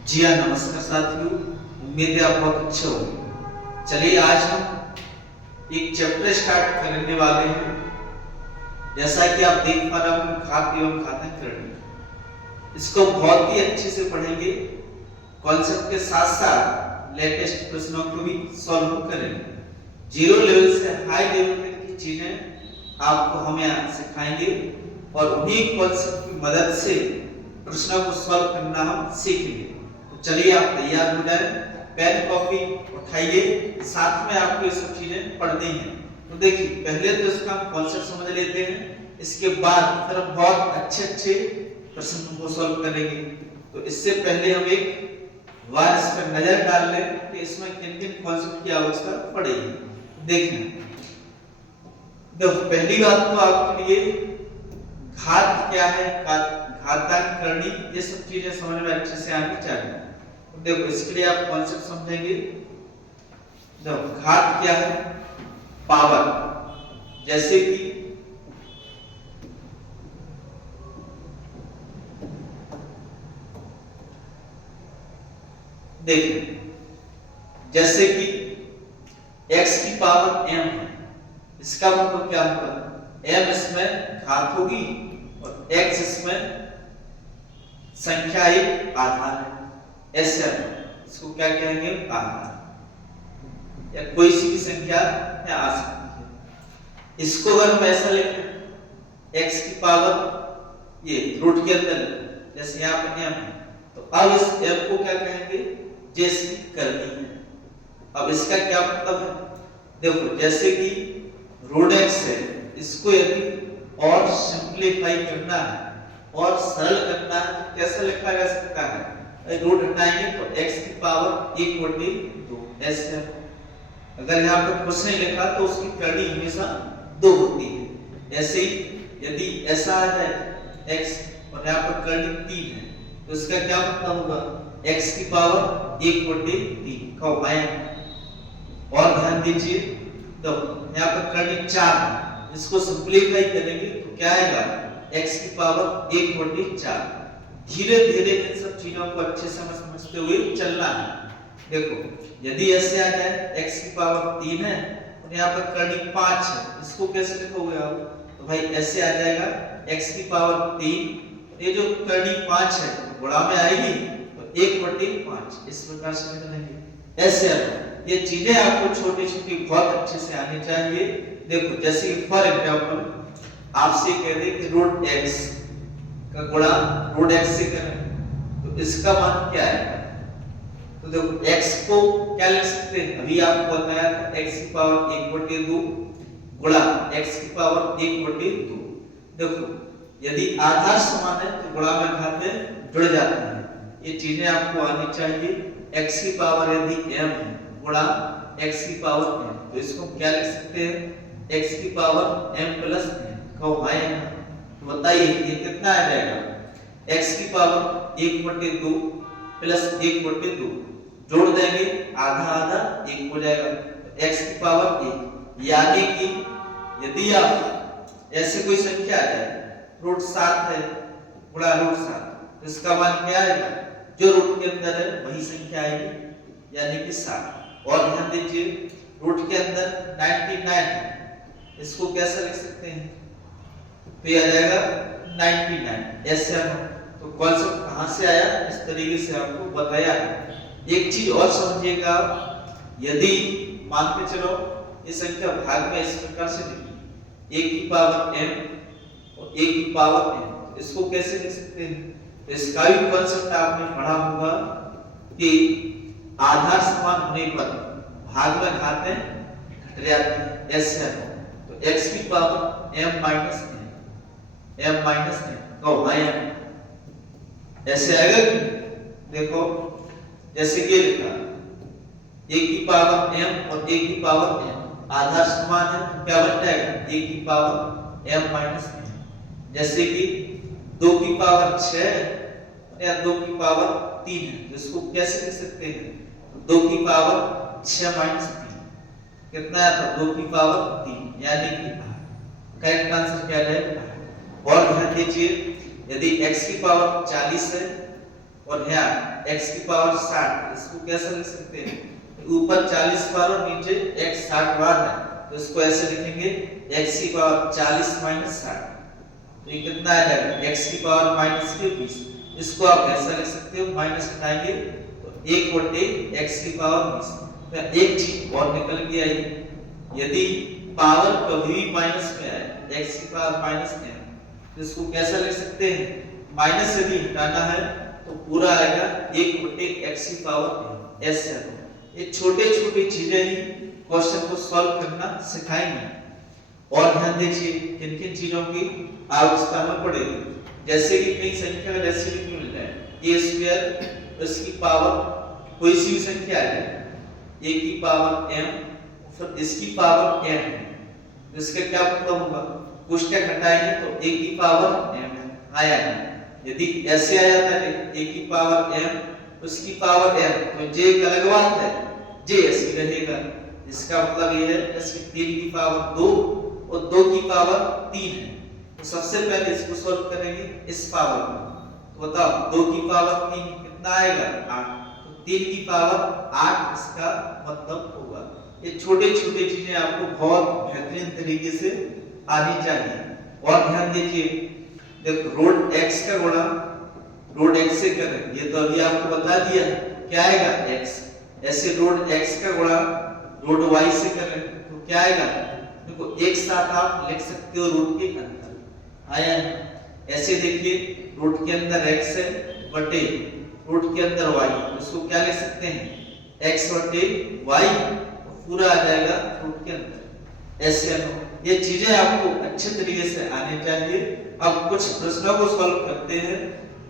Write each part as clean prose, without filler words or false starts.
जी हाँ, नमस्कार साथियों। उम्मीद है आप बहुत अच्छे होंगे। चलिए आज हम एक चैप्टर स्टार्ट करने वाले हैं। जैसा कि आप देख पा रहे हो, खाद्य एवं खाद्यान्न प्रणाली, इसको बहुत ही अच्छे से पढ़ेंगे। कॉन्सेप्ट के साथ साथ लेटेस्ट प्रश्नों को भी सॉल्व करेंगे। जीरो लेवल से हाई लेवल तक की चीजें आपको हम यहाँ सिखाएंगे और उन्हीं कॉन्सेप्ट की मदद से प्रश्नों को सॉल्व करना हम सीखेंगे। तो चलिए आप तैयार हो जाए, पेन कॉपी उठाइए, साथ में आपको ये सब चीजें पढ़नी है। तो देखिए, पहले तो इसका हम कॉन्सेप्ट समझ लेते हैं, इसके बाद फिर हम बहुत अच्छे प्रश्न को सॉल्व करेंगे। तो इससे पहले हम एक बार इस पर नजर डाल लें कि इसमें किन किन कॉन्सेप्ट की आवश्यकता पड़ेगी। देखिए, देखो पहली बात तो आपके लिए खाद्य क्या है, खाद्यान्न करनी, ये सब चीजें समझ में अच्छे से आनी चाहिए। तो देखो, इसके लिए आप कॉन्सेप्ट समझेंगे। देखो, खाद्य क्या है? पावर। जैसे कि देखिए, जैसे कि x की पावर m है, इसका मतलब क्या होगा? m इसमें घात होगी और x इसमें संख्या एक आधार है। ऐसे इसको क्या कहेंगे? आधार, या कोई सी भी संख्या है आ सकती है। इसको अगर हम ऐसा लिखें, x की पावर ये रूट के अंदर, जैसे यहाँ पे m है, तो अब इस m को क्या कहेंगे? जैसी करनी है। अब इसका क्या मतलब है? देखो, जैसे कि रूट x है, इसको यदि और सिंपलीफाई करना है और सरल करना है तो कैसे लिखा जा सकता है? रूट हटाएंगे तो x की पावर 1/2 ऐसे। अगर यहाँ पे कुछ नहीं लिखा तो उसकी करनी हमेशा 2 होती है। ऐसे ही यदि ऐसा आ जाए x और यहाँ पर करनी 3 है, तो इसका क्या मतलब होगा? x की पावर 1/3 का आयन। और ध्यान दीजिए, तो यहाँ पर करनी 4 है, इसको सिंपलीफाई करेंगे तो क्या आएगा? x की पावर 1/4। धीरे धीरे इन सब चीजों को अच्छे से समझते हुए चलना है। देखो, यदि ऐसे आ जाए x की पावर 3 है और यहाँ पर करनी 5 है, इसको कैसे लिखोगे आप? तो भाई ऐसे आ जाएगा, x की पावर 3, ये जो करनी 5 है गुणा में आएगी तो 1/5, इस प्रकार से लिखेंगे। ऐसे ये चीजें आपको छोटी छोटी बहुत अच्छे से आनी चाहिए। देखो, जैसे फॉर एग्जांपल आपसे कह दे कि रूट x का गुणा रूट x से करें तो इसका मान क्या आएगा? तो देखो, x को क्या लिख सकते हैं? अभी आपको बताया था x की पावर 1/2 गुणा x की पावर 1/2। देखो, यदि आधार समान है तो गुणा में घात में जुड़ जाते हैं। ये चीजें आपको आनी चाहिए। x की पावर यदि m है गुणा x की पावर m, तो इसको क्या लिख सकते हैं? x की पावर m प्लस n का आयन। तो बताइए ये कितना आ जाएगा? x की पावर 1/2 प्लस 1/2 जोड़ देंगे, आधा आधा 1 हो जाएगा, तो x की पावर 1। यानी कि यदि आप ऐसे कोई संख्या आ जाए, रूट 7 है गुणा रूट 7, तो इसका मान क्या आएगा? जो रूट के अंदर है वही संख्या आएगी, यानी कि 7। और ध्यान दीजिए, रूट के अंदर 99 है, इसको कैसे लिख सकते हैं? तो ये आ जाएगा 99 ऐसे। तो कॉन्सेप्ट कहां से आया? इस तरीके से आपको बताया है। एक चीज और समझिएगा, यदि मान के चलो ये संख्या भाग में इस प्रकार से लिखी, a की पावर m और a की पावर n, तो इसको कैसे लिख सकते हैं? तो इसका भी कॉन्सेप्ट आपने पढ़ा होगा कि आधार समान होने पर भाग में घातें घट जाती हैं। ऐसे है, तो x की पावर m माइनस n का आयन ऐसे आएगा कि देखो, जैसे कि लिखा a की पावर m और a की पावर n आधार समान है तो क्या बन जाएगा? a की पावर m माइनस n। जैसे कि 2 की पावर 6 या 2 की पावर 3 है, तो इसको कैसे लिख सकते हैं? 2 की पावर 6 माइनस 3 कितना आता? 2 की पावर 3, यानी कि करेक्ट आंसर क्या रहेगा? और ध्यान दीजिए, यदि x की पावर 40 है और यहाँ x की पावर 60, इसको कैसे लिख सकते हैं? ऊपर 40 बार और नीचे x 60 बार है, तो इसको ऐसे लिखेंगे x की पावर 40 माइनस 60, तो ये कितना आ जाएगा? x की पावर माइनस 20। इसको आप ऐसा लिख सकते हो, माइनस हटाएंगे तो 1 बटे x की पावर 20। एक चीज और निकल के आई, यदि पावर कभी भी माइनस में आए, x की पावर माइनस में आए, तो इसको कैसा लिख सकते हैं? माइनस यदि हटाना है तो पूरा आएगा 1 बटे x की पावर s है। ये छोटे छोटे चीजें ही क्वेश्चन को सॉल्व करना सिखाएंगे। और ध्यान दीजिए किन किन चीजों की आवश्यकता हमें पड़ेगी, जैसे कि कई संख्या का रेसिड्यू मिल जाए a स्क्वायर, इसकी पावर कोई सी भी संख्या आ जाए, a की पावर m, फिर इसकी पावर n है, इसका क्या मतलब होगा? कोष्टक हटाएंगे तो a की पावर m आया है। यदि ऐसे आ जाता है a की पावर m उसकी पावर m, तो j एक अलग बात है, j ऐसे रहेगा। इसका मतलब ये है इसकी 3 की पावर 2 और 2 की पावर 3 है। तो सबसे पहले इसको सॉल्व करेंगे इस पावर को, तो बताओ 2 की पावर 3 कितना आएगा? 8, तो 3 की पावर 8 इसका मतलब होगा। ये छोटे छोटे चीजें आपको बहुत बेहतरीन तरीके से आनी चाहिए। और ध्यान दीजिए, देखो रोड x का गुणा रोड x से करें, ये तो अभी आपको बता दिया क्या आएगा? x। ऐसे रोड x का गुणा रोड y से करें तो क्या आएगा? देखो एक साथ आप लिख सकते हो रूट के अंदर आया है। ऐसे देखिए रूट के अंदर x है बटे रूट के अंदर y, इसको क्या लिख सकते हैं? x बटे y, पूरा आ जाएगा रूट के अंदर। ऐसे ये चीजें आपको अच्छे तरीके से आने चाहिए। अब कुछ प्रश्नों को सॉल्व करते हैं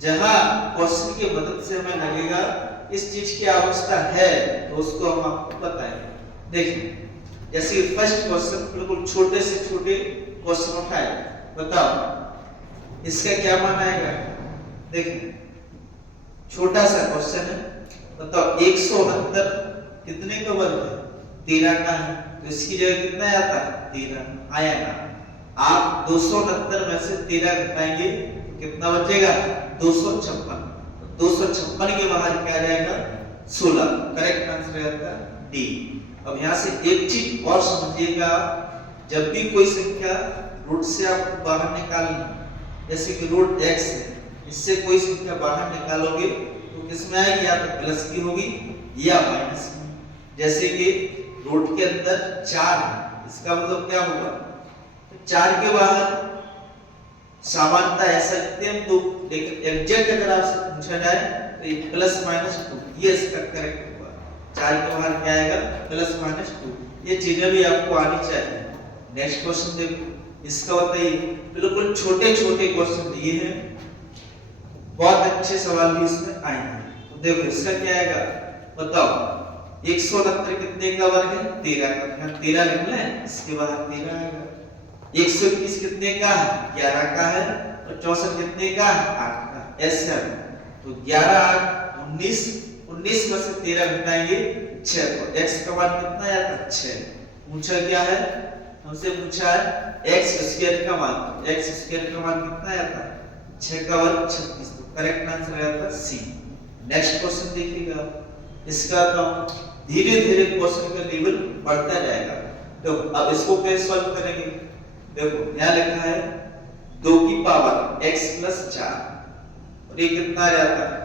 जहां क्वेश्चन की मदद से हमें लगेगा इस चीज की आवश्यकता है, तो उसको हम आपको बताएंगे। देखिए जैसे फर्स्ट क्वेश्चन, बिल्कुल छोटे से छोटे क्वेश्चन उठाए, बताओ इसका क्या मान आएगा? देखिए छोटा सा क्वेश्चन है, बताओ 169 कितने का वर्ग है? 13 का है, तो इसकी जगह कितना आता है? 13 आया ना। आप 269 में से 13 घटाएंगे तो कितना बचेगा? 256। 256 के बाहर क्या जाएगा? 16। करेक्ट आंसर रहेगा डी। अब यहाँ से एक चीज और समझिएगा, जब भी कोई संख्या रूट से आपको बाहर निकालनी, जैसे कि रूट x है, इससे कोई संख्या बाहर निकालोगे तो किसमें आएगी? या तो प्लस की होगी या माइनस में। जैसे कि रूट के अंदर 4 है, इसका मतलब क्या होगा? तो 4 के बाहर सामान्यता ऐसा लिखते हैं तो, लेकिन एग्जैक्ट अगर आपसे पूछा जाए तो ये प्लस माइनस 2, ये इसका करेक्ट होगा। 4 के बाहर क्या आएगा? Plus minus 2। ये चीजें भी आपको आनी चाहिए। नेक्स्ट क्वेश्चन देखो, इसका बताइए। बिल्कुल छोटे छोटे क्वेश्चन दिए हैं, बहुत अच्छे सवाल भी इसमें आए हैं। तो देखो इसका क्या आएगा? बताओ 169 कितने का वर्ग है? 13 का। 13 लिख लें, इसके बाहर 13 आएगा। 121 कितने का है? 11 का है। और 64 कितने का है? 8 का। ऐसे तो 11 8 19, 19 में से 13 घटाएंगे 6, तो x का मान कितना आया था? 6। पूछा क्या है? हमसे पूछा है x स्क्वायर का मान, तो x स्क्वायर का मान कितना आया था? 6 का वर्ग 36, तो करेक्ट आंसर आया था सी। नेक्स्ट क्वेश्चन देखिएगा, इसका तो धीरे धीरे क्वेश्चन का लेवल बढ़ता जाएगा। तो अब इसको कैसे सॉल्व करेंगे? देखो यहाँ लिखा है 2 की पावर x प्लस 4, और ये कितना आ जाता है?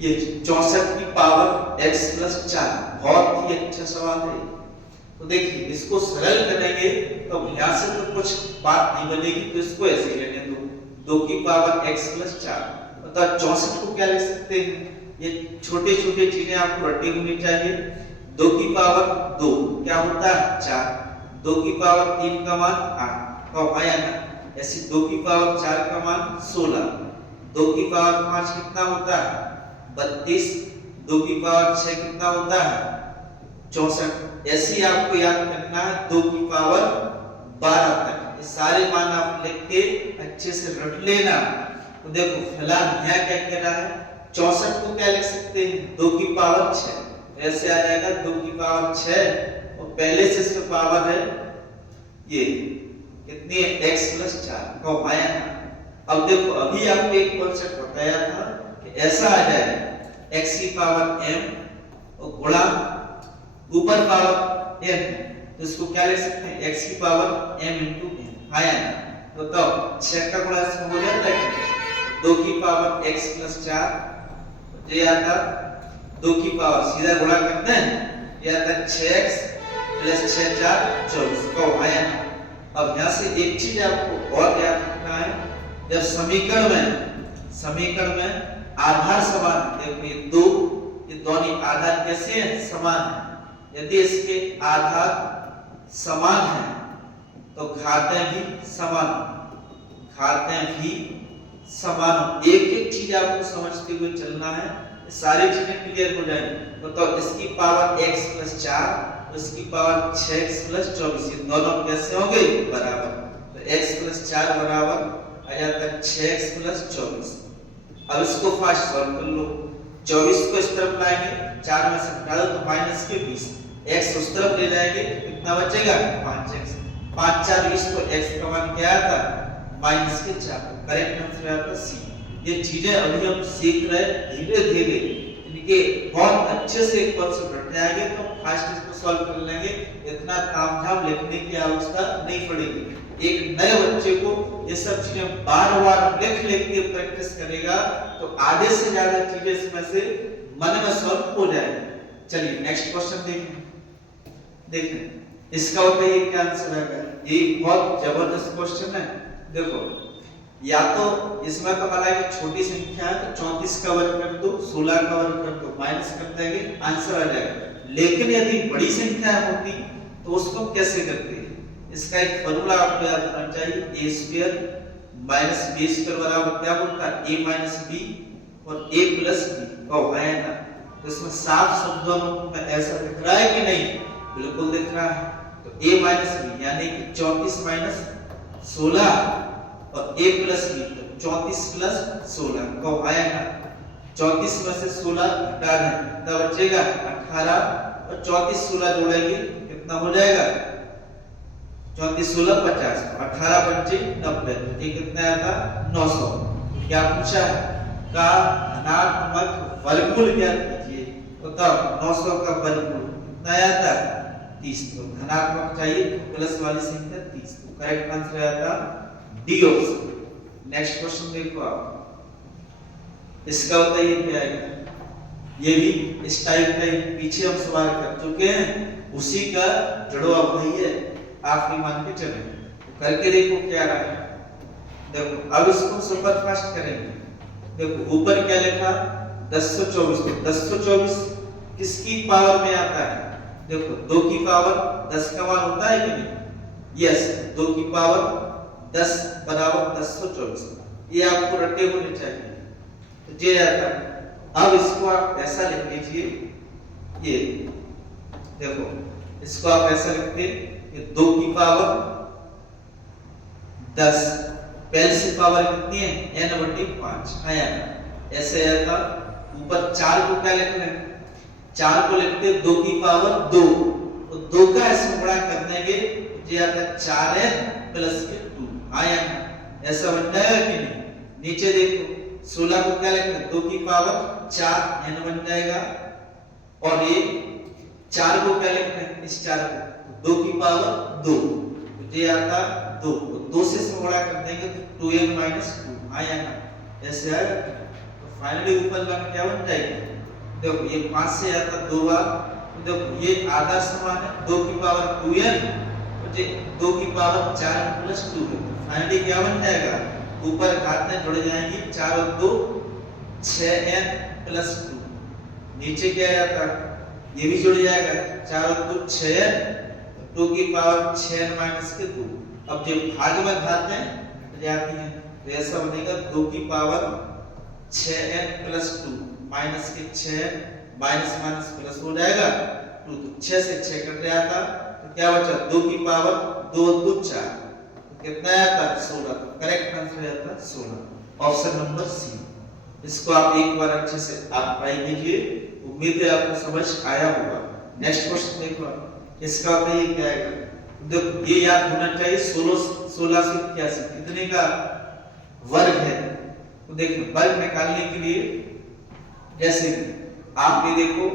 ये 64 की पावर x प्लस 4। बहुत ही अच्छा सवाल है। तो देखिए इसको सरल करेंगे तो यहाँ से तो कुछ बात नहीं बनेगी, तो इसको ऐसे लेने दो, 2 की पावर x प्लस 4। मतलब 64 को क्या लिख सकते हैं? ये छोटे छोटे चीजें आपको रटी होनी चाहिए। 2 की पावर 2 क्या होता है? 4। 2 की पावर 3 का मान 8, तो आया ना। ऐसे 2 की पावर 4 का मान 16। 2 की पावर 5 कितना होता है? 32। 2 की पावर 6 कितना होता है? 64। ऐसे आपको याद करना है 2 की पावर 12 तक। ये सारे मान आप लिख के अच्छे से रट लेना। तो देखो फिलहाल यहाँ क्या कह रहा है? 64 को क्या लिख सकते हैं? 2 की पावर 6, ऐसे आ जाएगा 2 की पावर 6, और पहले से इसमें पावर है ये कितनी है? x प्लस 4 को आया ना। अब देखो अभी आपको एक कॉन्सेप्ट बताया था कि ऐसा आ जाए x की पावर m और गुणा ऊपर पावर n, तो इसको क्या लिख सकते हैं x की पावर m इंटू n। हाँ या ना? बताओ 6 का गुणा इसमें हो जाता है क्या? 2 की पावर x प्लस 4, ये आता 2 की पावर सीधा गुणा करते हैं, ये आता 6x प्लस 6 4 24। कहो हाँ या ना? अब यहाँ से एक चीज आपको और याद रखना है, जब समीकरण में आधार समान, देखो ये दो, ये दोनों आधार कैसे हैं? समान है। यदि इसके आधार समान है तो घातें भी समान। एक एक चीज आपको समझते हुए चलना है, सारी चीजें क्लियर हो जाएंगी। तो इसकी पावर x प्लस 4, इसकी पावर 6x प्लस 24, ये दोनों कैसे हो गए? बराबर। तो x प्लस 4 बराबर आ जाता है 6x प्लस 24। अब इसको फास्ट सॉल्व कर लो। 24 को इस तरफ लाएंगे, 4 में से घटा दो तो माइनस के 20, x उस तरफ ले जाएंगे, कितना बचेगा? 5x। 5 4 20, तो x का मान क्या आता? माइनस के 4। करेक्ट आंसर आता सी। ये चीजें अभी हम सीख रहे हैं धीरे धीरे, इनके बहुत अच्छे से एक कॉन्सेप्ट रट जाएंगे तो फास्ट इसको सॉल्व कर लेंगे, इतना तामझाम लिखने की आवश्यकता नहीं पड़ेगी। एक नए बच्चे को ये सब चीजें बार-बार लिख के प्रैक्टिस करेगा तो आधे से ज्यादा चीजें इसमें से मन में सॉल्व हो जाएगी। चलिए नेक्स्ट क्वेश्चन देखें इसका बताइए क्या आंसर आएगा। ये बहुत जबरदस्त क्वेश्चन है। देखो या तो इसमें तो हालांकि छोटी संख्या है तो 34 का वर्ग कर दो, 16 का वर्ग कर दो, माइनस कर देंगे, आंसर आ जाएगा। लेकिन यदि बड़ी संख्या होती तो उसको कैसे करते हैं? इसका एक फॉर्मूला आपको याद रखना चाहिए, a square minus b square बराबर क्या बोलता है? a माइनस b और a प्लस b। कहो है ना? तो इसमें साफ शब्दों में ऐसा दिख रहा है कि नहीं? बिल्कुल दिख रहा है। तो a माइनस b यानी कि 34 माइनस 16 और a प्लस b, तो 34 प्लस 16। कहो आएगा 34 में से 16 हटा दें, कितना बचेगा? 18 और 34 16 जोड़ेंगे कितना हो जाएगा? 34 16 50, 18 पंचे 90, ये कितना आएगा? 900। क्या पूछा है? का धनात्मक वर्गमूल ज्ञात कीजिए। बताओ 900 का वर्गमूल कितना आता है? 30। तो धनात्मक चाहिए तो प्लस वाली संख्या 30, तो करेक्ट आंसर आता डी ऑप्शन। नेक्स्ट क्वेश्चन देखो आप, इसका बताइए क्या है। ये भी इस टाइप का पीछे हम सवाल कर चुके हैं, उसी का जड़वा वही है, आखिरी मान के चले। तो करके देखो क्या रहा है। देखो अब इसको सुपर फास्ट करेंगे। देखो ऊपर क्या लिखा? 1024। तो 1024 किसकी पावर में आता है? देखो 2 की पावर 10 का मान होता है कि नहीं? यस, 2 की पावर 10 बराबर 1024। ये आपको रटे होने चाहिए, तो ये आता है। अब इसको आप ऐसा लिख लीजिए, ये देखो इसको आप ऐसा लिखते हैं 2 की पावर 10, पहले से पावर कितनी है? n/5 आया। ऐसे आता। ऊपर 4 को क्या लिखना है? 4 को लिखते 2 की पावर 2, तो 2 का इसमें गुणा कर देंगे, ये आता 4n प्लस 2 आया। ऐसा बन जाएगा कि नहीं? नीचे देखो 16 को क्या लिखना है? 2 की पावर 4 n बन जाएगा, और ये 4 को क्या लिखना है? इस 4 को 2 की पावर 2, तो ये आता 2, तो 2 से गुणा कर देंगे तो 2n माइनस 2 आया ना? ऐसे आएगा। तो फाइनली ऊपर का क्या बन जाएगा? देखो ये 5 से आता 2 बार, तो देखो ये आधा समान है, 2 की पावर 2n, तो 2 की पावर 4n प्लस 2 है। फाइनली क्या बन जाएगा? ऊपर घातें जुड़ जाएंगी, 4 और 2 6n प्लस 2। नीचे क्या आता? ये भी जुड़ जाएगा, 4 और 2 6n, 2 की पावर 6n माइनस के 2। अब जब भाग में घातें जाती हैं तो ऐसा बनेगा 2 की पावर 6n प्लस 2 माइनस के 6n, माइनस माइनस प्लस हो जाएगा 2, तो 6 से 6 कट जाता, तो क्या बचा? 2 की पावर 2 2 4, तो कितना आता? 16। तो करेक्ट आंसर आता 16, ऑप्शन नंबर सी। इसको आप एक बार अच्छे से आप ट्राई कीजिए, उम्मीद है आपको समझ आया होगा। नेक्स्ट क्वेश्चन देखो, इसका बताइए क्या आएगा। देखो ये याद होना चाहिए, 16 से 81 कितने का वर्ग है? तो देखो वर्ग निकालने के लिए जैसे आप ये देखो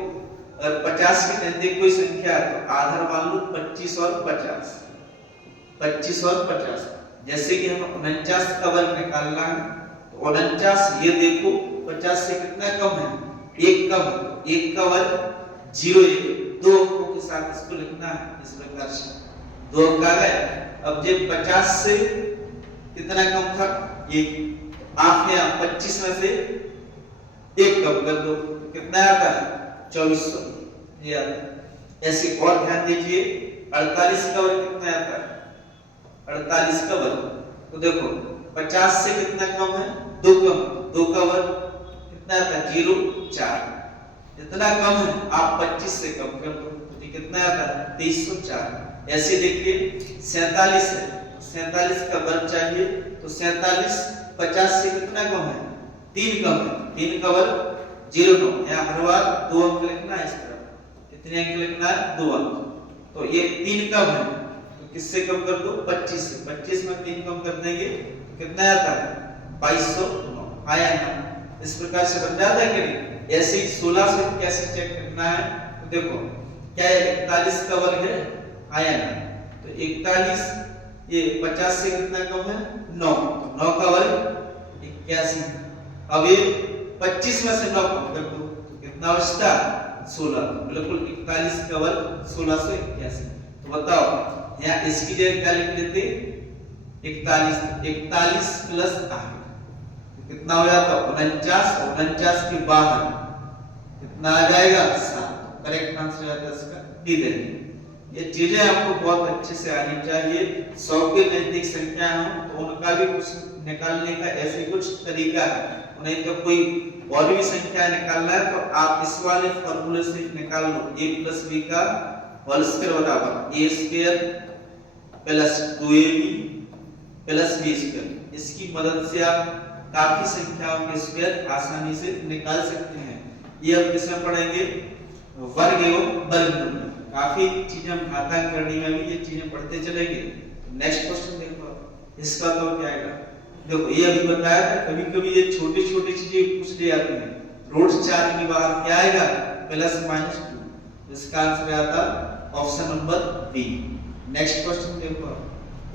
अगर 50 के नजदीक कोई संख्या है तो आधार मान लो 25 और 50, 25 और 50। जैसे कि हम 49 का वर्ग निकालना है तो 49 ये देखो 50 से कितना कम है, एक कम है, एक का वर्ग 0 दो अंकों के साथ इसको लिखना है इस प्रकार से, दो अंक आ गए। अब जब 50 से कितना कम था, एक, आप यहाँ 25 में से एक कम कर दो तो कितना आता है 2400, ये आता है। ऐसे और ध्यान दीजिए 48 का वर्ग कितना आता है, 48 का वर्ग, तो देखो 50 से कितना कम है, दो कम, दो का वर्ग कितना आता है 0, 4, जितना कम है आप 25 से कम कर दो तो कितना आता है 2304। ऐसे देखिए 47 है, 47 का वर्ग चाहिए तो 47 50 से कितना कम है, 3 कम है, 3 का वर्ग 0, 9, यहाँ हर बार दो अंक लिखना है, इस तरह कितने अंक लिखना है, 2 अंक। तो ये 3 कम है तो किससे कम कर दो 25 से, 25 में 3 कम कर देंगे तो कितना आता है 2209, आया ना। इस प्रकार से बन जाता है कि नहीं। ऐसे ही 16 से कैसे चेक करना है, तो देखो क्या है 41 का वर्ग है, आया ना, तो 41 ये 50 से कितना कम है 9, तो 9 का वर्ग 81। अब ये 25 में से 9 कम कर दो तो कितना बचता 16, बिल्कुल 41 का वर्ग 1681। तो बताओ यहाँ इसकी जगह क्या लिख लेते 41, 41 प्लस 8 कितना हो जाता 49, 49 के बाहर कितना आ जाएगा 7, करेक्ट आंसर आता है इसका डी देंगे। ये चीजें आपको बहुत अच्छे से आनी चाहिए। 100 के नजदीक संख्या हो तो उनका भी कुछ निकालने का ऐसे कुछ तरीका है, नहीं तो कोई और भी संख्या निकालना है तो आप इस वाले फॉर्मूले से निकाल लो, a + b का होल स्क्वायर बराबर a square plus 2ab plus b square. इसकी मदद से आप काफी संख्याओं के स्क्वायर आसानी से निकाल सकते हैं। ये अब किसमें पढ़ेंगे, वर्ग एवं वर्गमूल में। काफी चीजें हम घातांक करने में भी ये चीजें पढ़ते चलेंगे। नेक्स्ट क्वेश्चन देखो, इसका तो क्या आएगा, देखो ये अभी बताया था कभी कभी ये छोटी छोटी चीजें पूछ ले जाती हैं। रूट 4 के बाहर क्या आएगा +-2, इसका आंसर आता option number B. Next question देखो,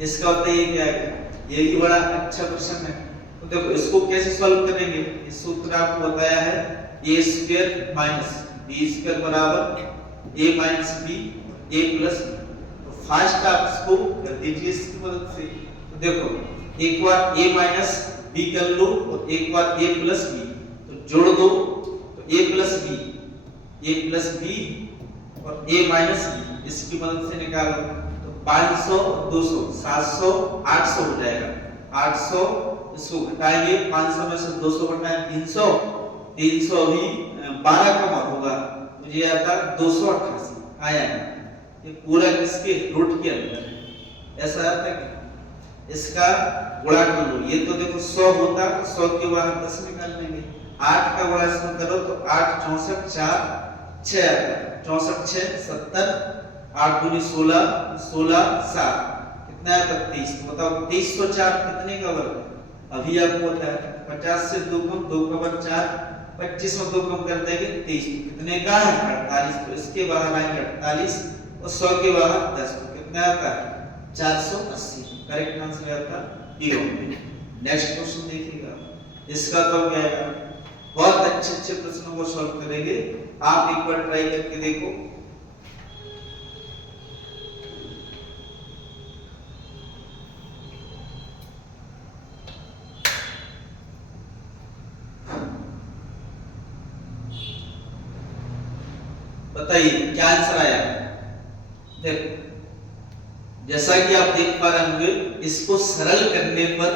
इसका होता है ये क्या आएगा, ये भी बड़ा अच्छा क्वेश्चन है। तो देखो इसको कैसे सॉल्व करेंगे, इस सूत्र आपको बताया है a square minus b square बराबर a minus b a plus b। तो फर्स्ट आप इसको कर दीजिए इसकी मदद से। तो देखो एक बार a माइनस b कर लो और एक बार a प्लस b, तो जोड़ दो तो a प्लस b और a माइनस b, इसकी मदद से निकालो तो 500 200 700 800 हो जाएगा। 800 इसको घटाएंगे, 500 में से 200 घटाएं 300, 300 भी 12 कम होगा, मुझे आता 288 आया है। ये पूरा किसके रूट के अंदर है, ऐसा आता है कि इसका गुणा कर लो। ये तो देखो 100 होता तो 100 के बाहर 10 निकाल लेंगे, 8 का गुणा इसमें करो तो 8 64 4 6 64 6 70, 8 दूनी 16 16 7 कितना है 33। तो बताओ 2304 कितने का वर्ग है, अभी आपको पता है 50 से 2 कम, 2 का वर्ग 4, 25 में 2 कम कर देंगे 23, कितने का है 48। तो इसके बाहर आएंगे 48 और 100 के बाहर 10, तो कितना आता है 480, करेक्ट आंसर आता डी ऑप्शन। नेक्स्ट क्वेश्चन देखिएगा, इसका तो क्या है, बहुत अच्छे प्रश्नों को सॉल्व करेंगे आप, एक बार ट्राई करके देखो। बताइए क्या आंसर आया। देखो जैसा कि आप देख पा रहे होंगे, इसको सरल करने पर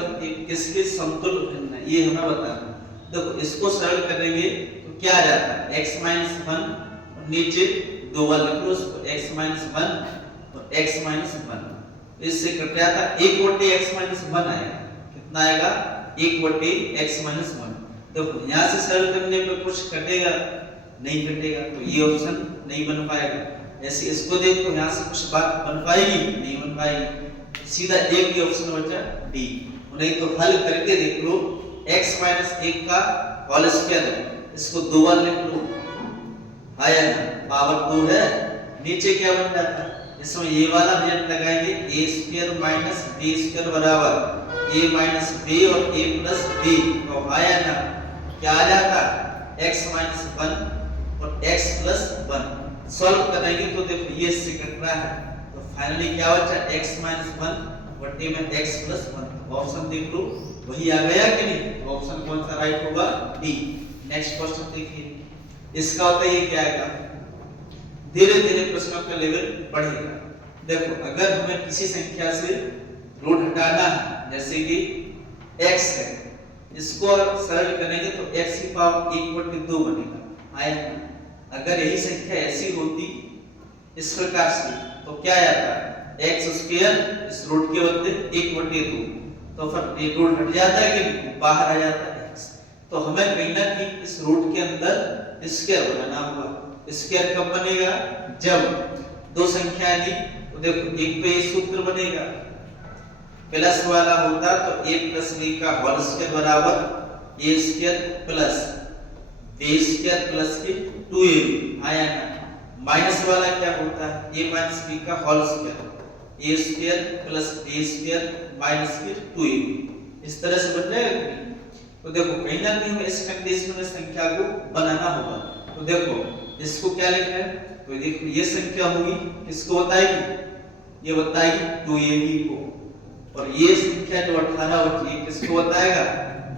किसके समतुल्य भिन्न है ये हमें बताना। देखो इसको सरल करेंगे तो क्या आ जाता है x - 1 और नीचे 2 बार लिख लो उसको x - 1 और x - 1, इससे कट जाता 1/x - 1 आएगा, कितना आएगा 1/x - 1। देखो यहाँ से सरल करने पर कुछ कटेगा नहीं कटेगा, तो ये ऑप्शन नहीं बन पाएगा। ऐसे इसको देखो यहाँ से कुछ बात बन पाएगी नहीं बन पाएगी, सीधा एक ही ऑप्शन बचा डी। नहीं तो हल करके देख लो x माइनस 1 का होल स्क्वायर है, इसको दो बार लिख लो, आया ना, पावर 2 है, नीचे क्या बन जाता है, इसमें ये वाला रिजल्ट लगाएंगे, a square minus b square बराबर a माइनस b और a प्लस b, तो आया ना, क्या आ जाता है x माइनस 1 और x प्लस 1, सॉल्व करेंगे तो देखो ये इससे कट रहा है, तो फाइनली क्या बचा x माइनस 1 बटे में x प्लस 1, ऑप्शन देख लो वही आ गया कि नहीं, ऑप्शन कौन सा राइट होगा, डी। नेक्स्ट क्वेश्चन देखिए, इसका होता है ये क्या आएगा, धीरे धीरे प्रश्नों का लेवल बढ़ेगा। देखो अगर हमें किसी संख्या से रूट हटाना है, जैसे कि x है, इसको सरल करेंगे तो x की पावर 1/2 बनेगा, आया। अगर यही संख्या ऐसी होती इस प्रकार से तो क्या आता है, x स्क्वायर इस रूट के बदले 1/2, तो फिर ये रूट हट जाता है कि बाहर आ जाता है x, तो हमें कहीं ना कहीं इस रूट के अंदर स्क्वायर बनाना होगा। स्क्वायर कब बनेगा, जब दो संख्या ली, तो देखो एक पे ये सूत्र बनेगा, प्लस वाला होता तो a प्लस b का होल स्क्वायर बराबर a square plus b square plus के 2ab, आया ना। माइनस वाला क्या होता है, a माइनस b का whole square, a square plus b square minus के 2ab, इस तरह से बन जाएगा। तो देखो कहीं ना कहीं इस कंडीशन में संख्या को बनाना होगा, तो देखो इसको क्या लिखना है, तो देखो ये संख्या होगी, इसको बताएगी, ये बताएगी 2ab को, और ये संख्या जो 18 बची है किसको बताएगा,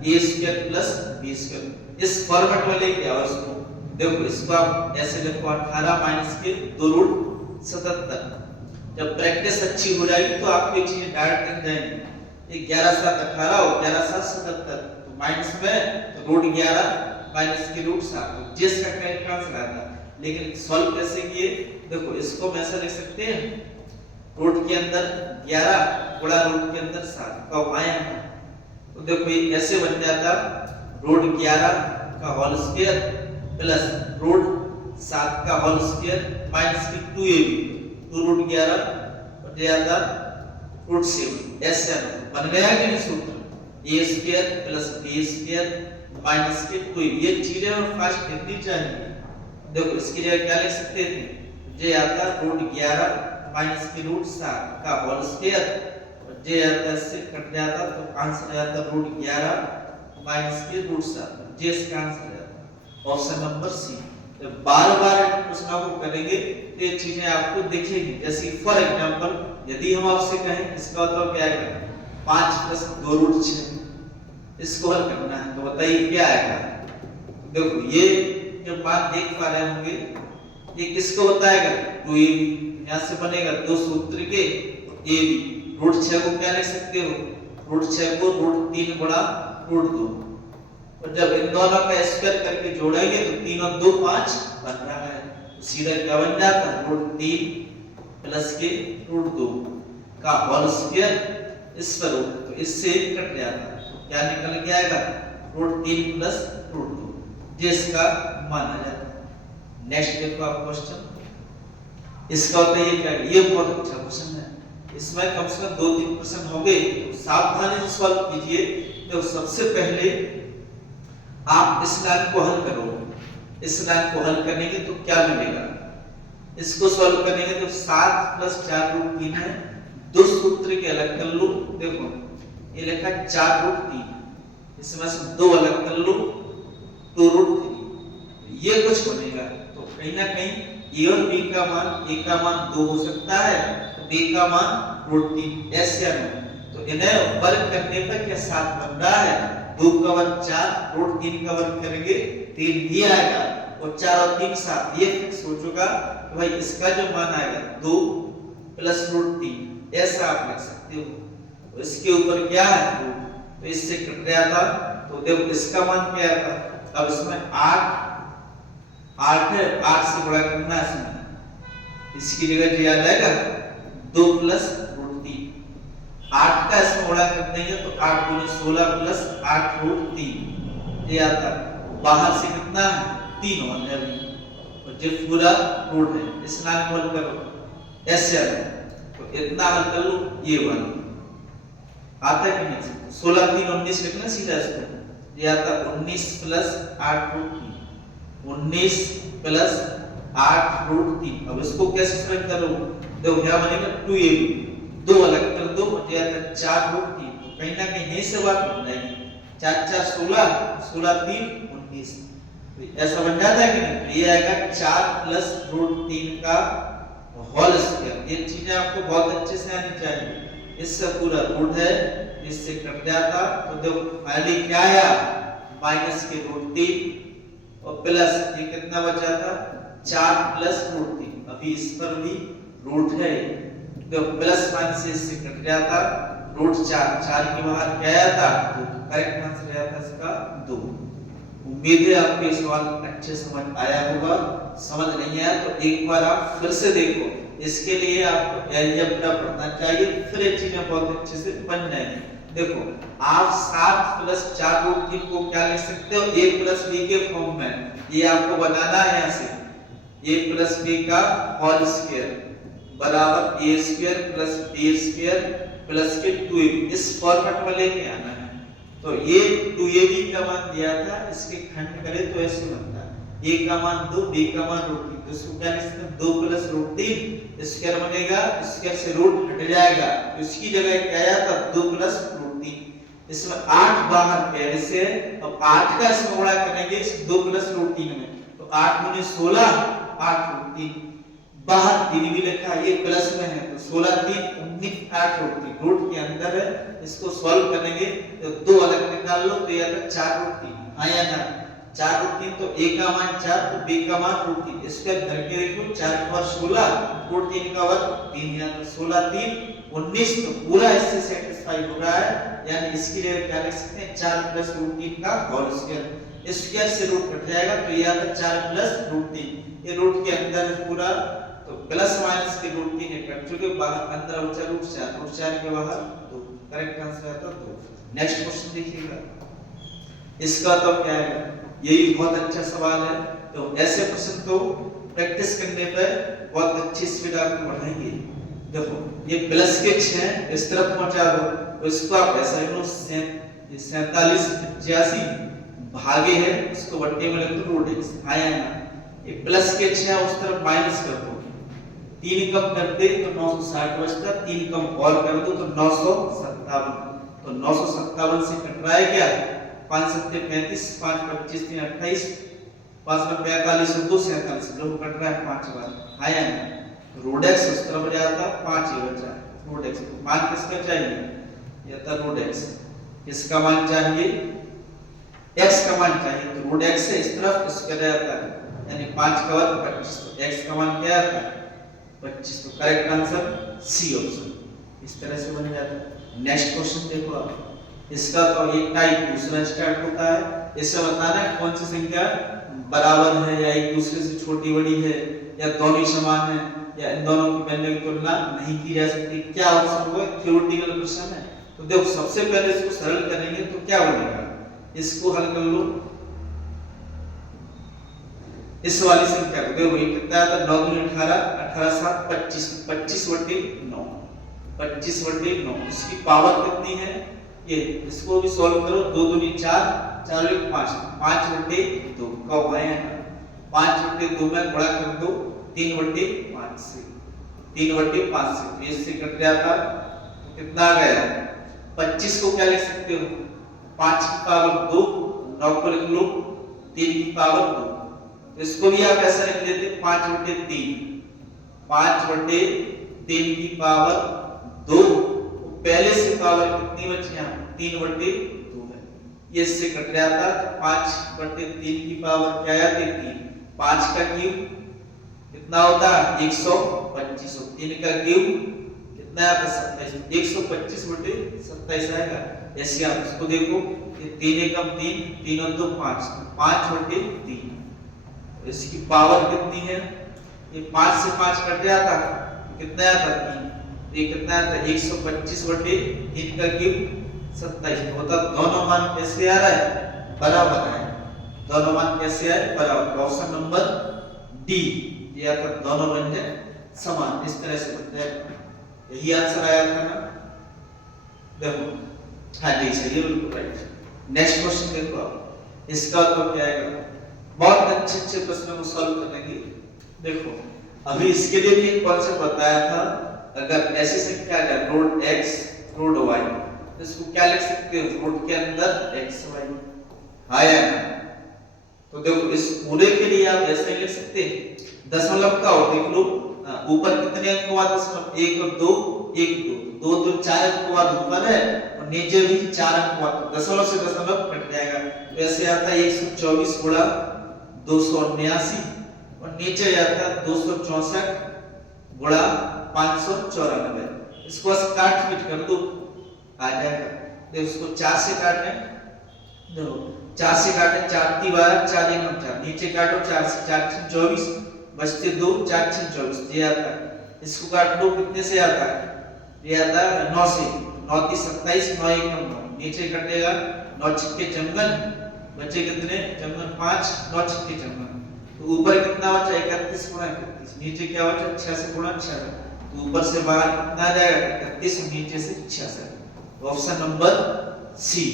a square plus b square, इस फॉर्मेट में लेके आओ इसको। देखो इसको आप ऐसे लिखो 18 माइनस के 2 रूट 77, जब प्रैक्टिस अच्छी हो जाएगी तो आपको ये चीजें डायरेक्ट लग जाएंगी, 11 7 18 और 11 7 77, तो माइनस में तो रूट 11 माइनस के रूट 7, तो जिस का करेक्ट आंसर आता है। लेकिन सॉल्व कैसे किए, देखो इसको हम ऐसा लिख सकते हैं, रूट के अंदर 11 गुणा रूट के अंदर 7 कब आया, तो देखो ये ऐसे बन जाता, रूट 11 का होल स्क्वायर प्लस रूट 7 का होल स्क्वायर माइनस की 2ab, तो रूट 11 बट जाता रूट 7, ऐसे बन गया कि नहीं सूत्र, a square plus b square minus के 2ab, ये चीजें और फास्ट लिखनी चाहिए। देखो इसकी जगह क्या लिख सकते थे, जे आता रूट 11 माइनस की रूट 7 का होल स्क्वायर, और जे आता इससे कट जाता तो आंसर आता रूट 11 माइनस की रूट 7, जे इसका आंसर आता ऑप्शन नंबर सी। जब बार-बार प्रश्नों को करेंगे तो ये चीजें आपको दिखेंगी। जैसे फॉर एग्जांपल यदि हम आपसे कहें इसका मतलब क्या है, 5 प्लस 2 रूट 6, इसको हल करना है, तो बताइए क्या आएगा। देखो ये जो बात देख पा रहे होंगे, ये किसको बताएगा, 2ab, यहां से बनेगा दो सूत्र के ab, रूट 6 को क्या लिख सकते हो, रूट 6 को रूट 3 गुणा रूट 2, और जब इन दोनों का स्क्वायर करके जोड़ेंगे तो 3 और 2 5 बन रहा है, तो सीधा क्या बन जाता है, रूट 3 प्लस के रूट 2 का होल स्क्वायर इस पर रूट, तो इससे कट जाता है, क्या निकल के आएगा, रूट 3 प्लस रूट 2, जिसका माना जाता है। नेक्स्ट देखो आप क्वेश्चन, इसका होता है ये क्या, ये बहुत अच्छा क्वेश्चन है, इसमें कम से कम 2-3 प्रश्न हो गए, तो सावधानी से सॉल्व कीजिए। तो सबसे पहले आप इस लाइन को हल करो, इस लाइन को हल करने के तो क्या मिलेगा, इसको सॉल्व करने के तो 7 प्लस 4 रूट 3 है, दो सूत्र के अलग कर लो, देखो ये लिखा 4 रूट 3, इसमें से दो अलग कर लो 2 रूट 3, ये कुछ बनेगा, तो कहीं ना कहीं a और b का मान, a का मान 2 हो सकता है, b का मान रूट 3, ऐसे आना, तो इन्हें वर्ग करने पर क्या 7 बन रहा है, 2 का वर्ग 4, रूट 3 का वर्ग करेंगे 3 भी आएगा, और 4 और 3 7, ये फिक्स हो चुका, तो भाई इसका जो मान आएगा 2 प्लस रूट 3, ऐसा आप लिख सकते हो, तो इसके ऊपर क्या है रूट, तो इससे कट गया था, तो देखो इसका मान क्या था, अब इसमें 8 है, 8 से गुणा करना है इसमें, इसकी जगह जो याद आएगा 2 प्लस रूट 3, 8 का इसमें गुणा कर देंगे तो 8 दूनी 16 प्लस 8 रूट 3, ये आता बाहर से कितना है 3 हो जाएगा, और जो पूरा रूट है इस लाइन को हल करो, ऐसे आता तो इतना हल कर लो, ये वाला आता कि नहीं, 16 3 19 लिखना सीधा इसको, ये आता 19 प्लस 8 रूट 3, 19 प्लस 8 रूट 3। अब इसको कैसे सरल करो, देखो क्या बनेगा 2ab, 2 अलग कर दो, ये आता 4 रूट 3। तो कहीं ना कहीं यहीं से बात बन जाएगी, 4 4 16, 16 3 19, तो ऐसा बन जाता है कि नहीं। तो ये आएगा 4 प्लस रूट 3 का होल स्क्वायर। ये चीजें आपको बहुत अच्छे से आनी चाहिए। इससे पूरा रूट है, इससे कट जाता, तो देखो फाइनली क्या आया माइनस के रूट 3 और प्लस ये कितना बचा था 4 प्लस रूट 3। अभी इस पर भी रूट है, तो प्लस माइनस इससे कट जाता, रूट 4, 4 के बाहर क्या आया था 2, करेक्ट आंसर आया था इसका 2। उम्मीद है आपको ये सवाल अच्छे समझ आया होगा। समझ नहीं आया तो एक बार आप फिर से देखो, इसके लिए आपको अलजेब्रा पढ़ना चाहिए, फिर ये चीजें बहुत अच्छे से बन जाएंगी। देखो आप 7 प्लस 4 रूट 3 को क्या लिख सकते हो, a प्लस b के फॉर्म में। ये आपको बनाना है, यहाँ से a प्लस b का होल स्क्वायर बराबर a square plus b square plus के 2ab, इस फॉर्मेट में लेके आना है। तो ये 2ab का मान दिया था, इसके खंड करें तो ऐसे बनता है a का मान 2, b का मान रूट 3, तो इसको क्या लिख सकते हैं 2 प्लस रूट 3 स्क्वायर बनेगा, स्क्वायर से रूट हट जाएगा, तो इसकी जगह क्या आया था 2 प्लस रूट 3। इसमें 8 बाहर पहले से, अब 8 का इसमें गुणा करेंगे इस 2 प्लस रूट 3 में, तो 8 गुने 16, 8 रूट 3, बाहर 3 भी लिखा है, ये प्लस में है, तो 16 3 19, 8 रूट 3 रूट के अंदर है। इसको सॉल्व करेंगे तो 2 अलग निकाल लो, तो ये आता 4 रूट 3, हाँ या ना 4 रूट 3, तो a का मान 4 तो b का मान रूट 3, इसका घर के देखो 4 का वर्ग 16 रूट 3 का वर्ग 3, यहाँ तो 16 3 19, तो पूरा इससे सेटिस्फाई हो रहा है, यानी इसकी जगह क्या लिख सकते हैं 4 प्लस रूट 3 का होल स्क्वायर, स्क्वायर से रूट कट जाएगा, तो ये आता 4 प्लस रूट 3, ये रूट के अंदर है पूरा, तो प्लस माइनस के रूट 3 कट चुके, बाहर अंदर बचा रूट 4 के बाहर 2, करेक्ट आंसर आता 2। नेक्स्ट क्वेश्चन देखिएगा, इसका तो क्या है, यही बहुत अच्छा सवाल है, तो ऐसे प्रश्न तो प्रैक्टिस करने पर बहुत अच्छी स्पीड आपको बढ़ाएंगे। देखो ये प्लस के 6 इस तरफ पहुंचा दो, तो इसको आप ऐसा ही लो 47 85 भागे है, इसको बट्टे में लिख दो रूट x, आया ना, ये प्लस के 6 उस तरफ माइनस कर दो, 3 कम कर दे तो 960 बचता, 3 कम और कर दो तो 957, तो 957 से कट रहा है क्या 5 7 35, 5 25 3 28, 5 में 45 और 2 47, दो कट रहा है 5 बार, आया ना, रूट x उस तरफ जाता 5 ही बचा रूट x, तो 5 किसका चाहिए, ये था रूट x, किसका मान चाहिए x का मान चाहिए, तो रूट x से इस तरफ इसका जाता है, यानी 5 का वर्ग 25, तो x का मान क्या आता है 25, तो करेक्ट आंसर सी ऑप्शन, इस तरह से बन जाता है। नेक्स्ट क्वेश्चन देखो आप, इसका तो ये टाइप दूसरा स्टार्ट होता है, इससे बताना है कौन सी संख्या बराबर है या एक दूसरे से छोटी बड़ी है या दोनों समान है या इन दोनों की वैल्यू की तुलना नहीं की जा सकती, क्या ऑप्शन होगा, थ्योरेटिकल क्वेश्चन है। तो देखो सबसे पहले इसको सरल करेंगे तो क्या बनेगा, इसको हल कर लो, इस वाली संख्या को देखो ये कितना आता 9 गुने 18, 18 7 25, 25 बटे 9, 25 बटे 9, इसकी पावर कितनी है ये, इसको भी सॉल्व करो, 2 दूनी 4, 4 एक 5, 5 बटे 2 का हुआ है, 5 बटे 2 में गुणा कर दो 3 बटे 5 से, 3 बटे 5 से, तो इससे कट जाता, तो कितना आ गया 25 को क्या लिख सकते हो 5 की पावर 2, 9 को लिख लो 3 की पावर 2, तो इसको भी आप ऐसा लिख लेते 5 बटे 3, 5 बटे 3 की पावर 2, पहले से पावर कितनी बची यहाँ 3 बटे 2 है, ये इससे कट जाता, 5 बटे 3 की पावर क्या आती 3, 5 का क्यूब कितना होता है 125, 3 का क्यूब कितना आता 27, 125 बटे 27 आएगा। ऐसे आप इसको देखो, ये 3 एकम 3, 3 और 2 5, 5 बटे 3, इसकी पावर कितनी है, ये 5 से 5 कट जाता, कितना आता 3, ये कितना आता 125 बटे 3 का क्यूब 27, होता दोनों मान कैसे आ रहा है बराबर है, दोनों मान कैसे आए बराबर, ऑप्शन नंबर डी, ये आता दोनों व्यंजन समान, इस तरह से बनता है, यही आंसर आया था ना, देखो हाँ जी सही है बिल्कुल राइट। नेक्स्ट क्वेश्चन देखो आप, इसका तो क्या आएगा, बहुत अच्छे अच्छे प्रश्नों को सॉल्व करेंगे। देखो अभी इसके लिए भी एक कॉन्सेप्ट बताया था, अगर ऐसी संख्या है रूट x रूट y, इसको क्या लिख सकते हो, रूट के अंदर x y आया ना। तो देखो इस पूरे के लिए आप ऐसे लिख सकते हैं, दशमलव का और देख लो ऊपर कितने अंक हुआ, दशमलव 1 और 2 1 2 2 तो 4 अंक हुआ ऊपर है और नीचे भी 4 अंक हुआ, तो दशमलव से दशमलव कट जाएगा, तो ऐसे आता है 124 गुणा 279 और नीचे जाता है 264 गुणा 594, इसको बस काट पीट कर दो आ जाएगा। देखो इसको 4 से काटने, देखो 4 से काटे 4 × 12 4 × 4, नीचे काटो 4 से 4 × 24 बचते 2 4 × 24 ये आता है, इसको काट लो कितने से आता है, ये आता है 9 से, 9 × 27 9 × 1 9, नीचे कटेगा 9 छक्के चंगन, बचे कितने चंगन 5 9 छक्के चंगन, तो ऊपर कितना बचा 31 × 31, नीचे क्या बचा 86 × 66, तो ऊपर से बाहर कितना आ जाएगा 31 और नीचे से 66, तो ऑप्शन नंबर सी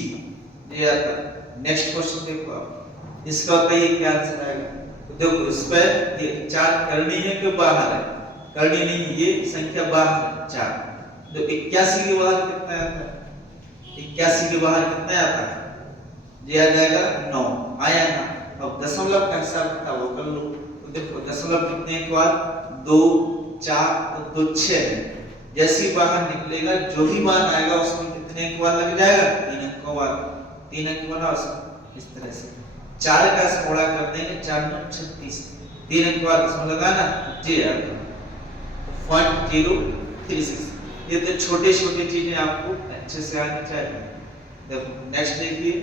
ये आता है। नेक्स्ट क्वेश्चन देखो आप, इसका बताइए क्या आंसर आएगा, तो देखो इस पे ये 4 करनी है कि बाहर है, करनी नहीं, ये संख्या बाहर है 4, तो 81 के बाहर कितना आता है, 81 के बाहर कितना आता है, ये आ जाएगा 9 आया ना। अब दशमलव का हिसाब किताब वो कर लो, तो देखो दशमलव कितने के बाद 2 4 और 2 6, जैसे ही बाहर निकलेगा जो भी मान आएगा उसमें कितने के बाद लग जाएगा 3 अंक के बाद, 3 अंक बनाओ इस तरह से, 4 का थोड़ा कर देंगे 4 9 36, 3 अंक बाद इसमें लगाना जी आ गया 0.036, ये तो छोटे छोटे चीजें आपको अच्छे से आनी चाहिए। देखो नेक्स्ट देखिए,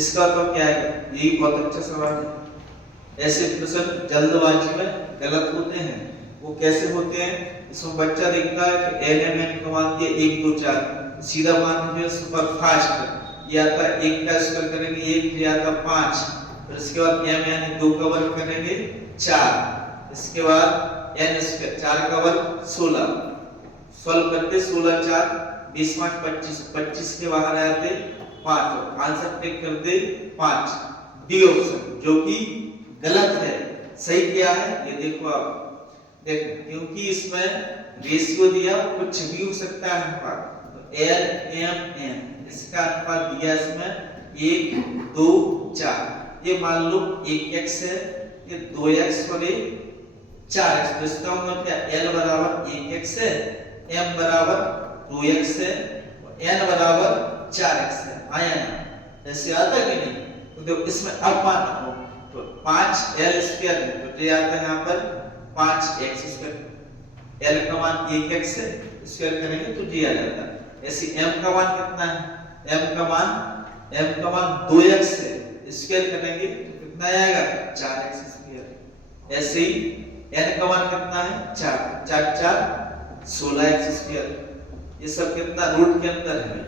इसका तो क्या है, यही बहुत अच्छा सवाल है, ऐसे प्रश्न जल्दबाजी में गलत होते हैं, वो कैसे होते हैं, इसमें बच्चा देखता है कि n m को मान दिया 1 2 4, सीधा मान दिया सुपर फास्ट, ये आता है 1 का स्क्वायर करेंगे 1, ये आता 5, फिर इसके बाद m यानी 2 का वर्ग करेंगे 4, इसके बाद n स्क्वायर 4 का वर्ग 16, सॉल्व करते 16 4 20 5 25, 25 के बाहर आते 5, आंसर टिक कर दे 5, डी ऑप्शन जो कि गलत है, सही क्या है ये देखो आप, देखो क्योंकि इसमें रेशियो दिया कुछ भी हो सकता है अनुपात, तो L M N इसका अनुपात दिया इसमें 1 2 4, ये मान लो 1x है, ये 2x और 4x, तो इसका मतलब क्या L बराबर 1x है, M बराबर 2x है और N बराबर 4x है, आया ना, ऐसे आता कि नहीं, तो देखो इसमें अब मान रखो, तो 5L स्क्वायर है, तो ये आता है यहाँ पर 5x स्क्वायर, L का मान 1x है, स्क्वायर करेंगे तो जी आ जाता है, ऐसे M का मान कितना है, M का मान 2x है, स्क्वायर करेंगे तो कितना आएगा 4x स्क्वायर, ऐसे ही N का मान कितना है 4 4 4 16x स्क्वायर, ये सब कितना रूट के अंदर है,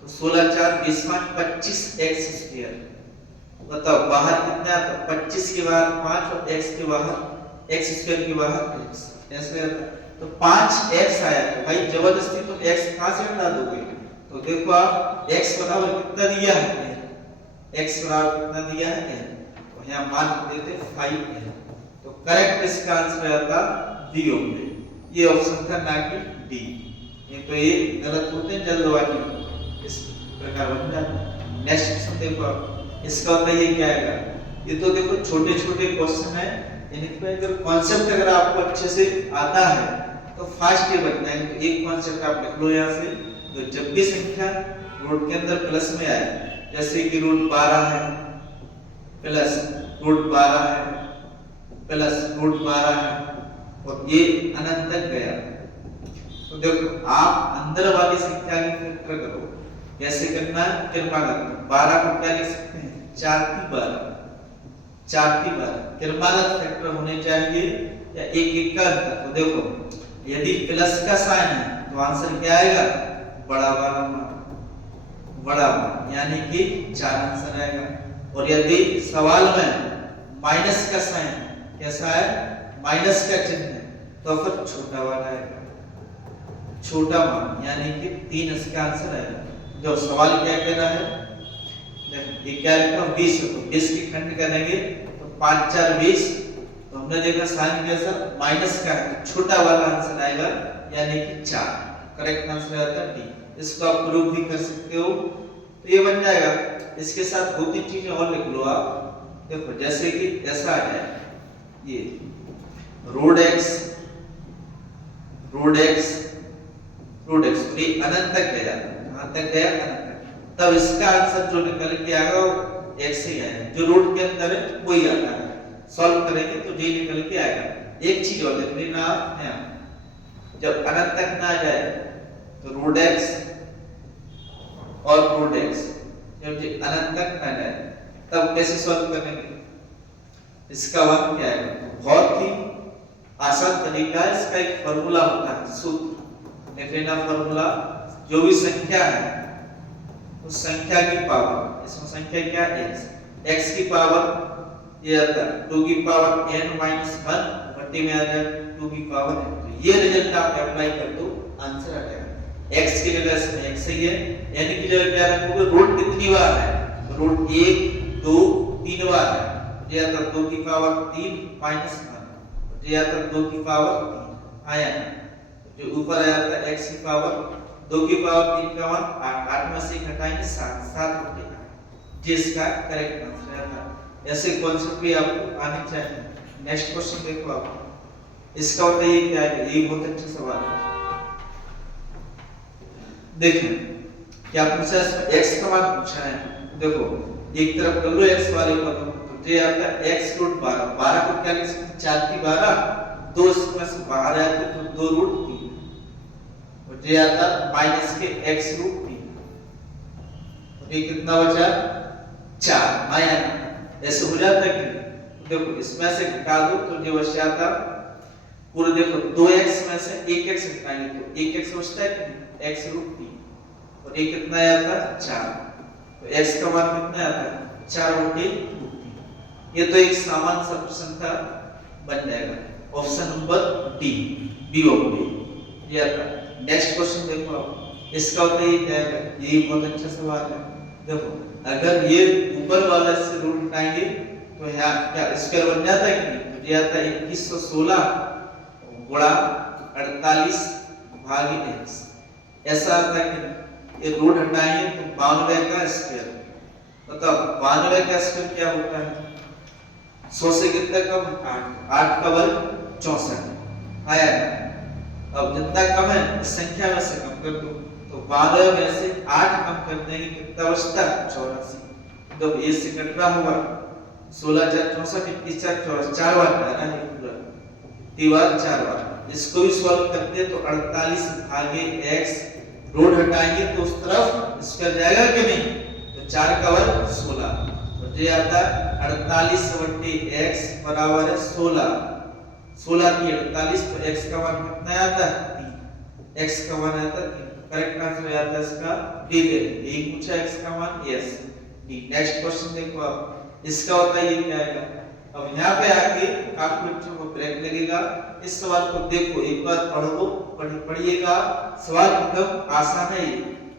तो 16 4 20 5 25x स्क्वायर, बताओ बाहर कितना आता है, 25 के बाहर 5 और x के बाहर x स्क्वायर के बाहर x, ऐसे आता है, तो 5x आया, तो भाई जबरदस्ती तो x कहां से हटा दोगे, तो देखो आप x बराबर कितना दिया है, x बराबर कितना दिया है, तो यहां मान देते 5 है, तो करेक्ट इसका आंसर आता डी होंगे, ये ऑप्शन था ना कि डी, ये तो ये गलत होते हैं जल्दबाजी इस प्रकार बन जाता है। नेक्स्ट क्वेश्चन देखो आप, इसका बताइए क्या आएगा, ये तो देखो छोटे छोटे क्वेश्चन है, इनमें अगर कॉन्सेप्ट अगर आपको अच्छे से आता है तो फास्ट ही बनना है, तो एक कॉन्सेप्ट आप लिख लो यहाँ से, तो जब भी संख्या रूट के अंदर प्लस में आए, जैसे कि रूट 12 है प्लस रूट 12 है प्लस रूट 12 है और ये अनंत तक गया, तो देखो आप अंदर वाली संख्या की फैक्टर करो, कैसे करना है, कृपागत 12 को क्या लिख सकते हैं 4 की 12, 4 की 12, कृपागत फैक्टर होने चाहिए या एक एक का अंतर, तो देखो यदि प्लस का साइन है तो आंसर क्या आएगा बड़ा वाला मान, बड़ा मान यानी कि 4 आंसर आएगा, और यदि सवाल में माइनस का साइन कैसा है, माइनस का चिन्ह है, तो फिर छोटा वाला आएगा, छोटा मान यानी कि 3 इसका आंसर आएगा। जो सवाल क्या कह रहा है, ये क्या लिखा 20 है, तो 20 की खंड करेंगे तो 5 4 20, तो हमने देखा साइन कैसा माइनस का है, तो छोटा वाला आंसर आएगा यानी कि 4। करेक्ट आंसर आता है डी। इसको आप प्रूव भी कर सकते हो, तो ये बन जाएगा। इसके साथ 2-3 चीजें और लिख लो आप। देखो जैसे कि ऐसा आ जाए, ये रोड एक्स ये अनंत तक गया, कहां तक गया अनंत तक, तब इसका आंसर जो निकल के आएगा वो एक्स ही आएगा, जो रोड के अंदर है वही आता है। सॉल्व करेंगे तो जी निकल के आएगा। एक चीज और लिख लेना आप यहाँ, जब अनंत तक ना जाए तो रोड एक्स और रोड एक्स, जब जी अनंत तक ना जाए तब कैसे सॉल्व करेंगे, इसका वन क्या है, बहुत ही आसान तरीका है। इसका एक फार्मूला होता है, सूत्र लिख लेना फॉर्मूला। जो भी संख्या है उस संख्या की पावर, इसमें संख्या क्या है x की पावर ये आता है 2 की पावर n माइनस 1 बट्टे में आ जाए 2 की पावर n। तो ये रिजल्ट आप अप्लाई कर दो, आंसर आ जाएगा। x की जगह इसमें x ही है, n की जगह क्या रखोगे, रूट कितनी बार है, रूट 1 2 3 बार है, ये आता 2 की पावर 3 माइनस 1, ये आता 2 की पावर 3 आया, जो ऊपर आया था x की पावर 2 की पावर 3 का 1 8 में से घटाएंगे 7 7 हो जाएगा, जिसका करेक्ट आंसर आता है। ऐसे कॉन्सेप्ट भी आपको आने चाहिए। नेक्स्ट क्वेश्चन देखो आप, इसका बताइए क्या है, ये बहुत अच्छा सवाल है। देखें क्या पूछा है, x का मान पूछा है। देखो एक तरफ कर लो x वाले को, तो ये आता है x रूट 12, 12 को क्या लिख सकते हैं 4 की 12, 2 इसमें से बाहर आए तो 2 रूट 3, और ये आता है माइनस के x रूट 3, तो ये कितना बचा 4 आया, ऐसे हो जाता है कि देखो इसमें से घटा दो तो जो बच जाता पूरा, देखो 2x में से 1x घटाएंगे तो 1x बचता है कि x रूट 3, और ये कितना आता है 4, तो x का मान कितना आता है 4 बटे रूट 3। ये तो एक सामान्य सा प्रश्न था, बन जाएगा option number D, B of D ये आता है। नेक्स्ट क्वेश्चन देखो आप, इसका बताइए क्या है, ये बहुत अच्छा सवाल है। देखो अगर ये ऊपर वाला से रूट हटाएंगे तो यहाँ क्या स्क्वायर बन जाता है कि नहीं, तो ये आता है 2116 गुणा 48 भागी x, ऐसा आता है कि ये रूट हटाएंगे तो 92 का स्क्वायर, मतलब 92 का स्क्वायर क्या होता है 100 से कितना कम 8 का वर्ग 64 आया। अब जितना कम है इस संख्या में से कम कर दो, तो 12 में से 8 कम कर देंगे कितना बचता है 84, तो ये से कटना होगा 16 4 64 21 4 84, 4 बार आना है पूरा, 3 बार 4 बार। इसको भी सॉल्व करते तो 48 भागे x, रोड हटाएंगे तो उस तरफ स्क्वायर जाएगा कि नहीं, तो 4 का वर्ग 16, तो ये आता है 48 बटे x बराबर है 16, 16 की 48, तो x का मान कितना आता है 3, x का मान आता है 3। करेक्ट आंसर आता है इसका डी दे, यही पूछा x का मान यस डी। नेक्स्ट क्वेश्चन देखो आप, इसका बताइए क्या आएगा। अब यहाँ पे आके काफी बच्चों को ब्रेक लगेगा, इस सवाल को देखो एक बार पढ़ो, पढ़िएगा, सवाल एकदम आसान है,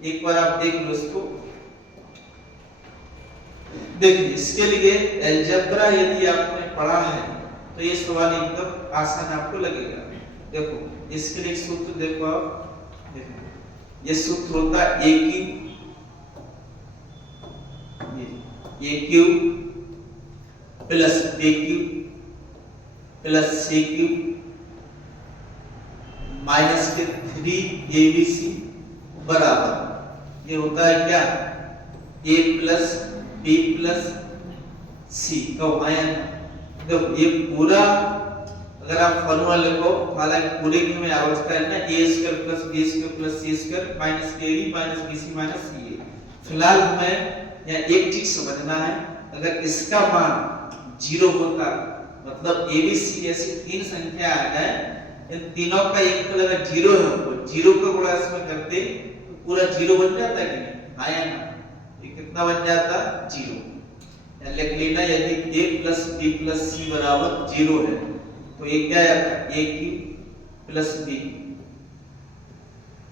एक बार आप देख लो इसको। देखिए इसके लिए अलजेब्रा यदि आपने पढ़ा है तो ये सवाल एकदम आसान आपको लगेगा। देखो इसके लिए सूत्र देखो आप, देखो ये सूत्र होता है A cube plus B cube plus C cube minus के 3abc बराबर, ये होता है क्या a plus B plus C का आयन। देखो ये पूरा अगर आप फॉर्मूला लिखो, हालांकि पूरे की में अवस्था है ना a square plus b square plus c square minus ab minus bc minus ca। फिलहाल हमें यहाँ एक चीज समझना है, अगर इसका मान 0 होता मतलब abc ऐसी 3 संख्या आ जाए, इन तीनों का एक फल अगर 0 है तो 0 का गुणा इसमें करते तो पूरा 0 बन जाता है कि नहीं, हाँ या ना, ये कितना बन जाता 0। लिख लेना यदि a plus b plus c बराबर 0 है तो ये क्या आता है a cube plus b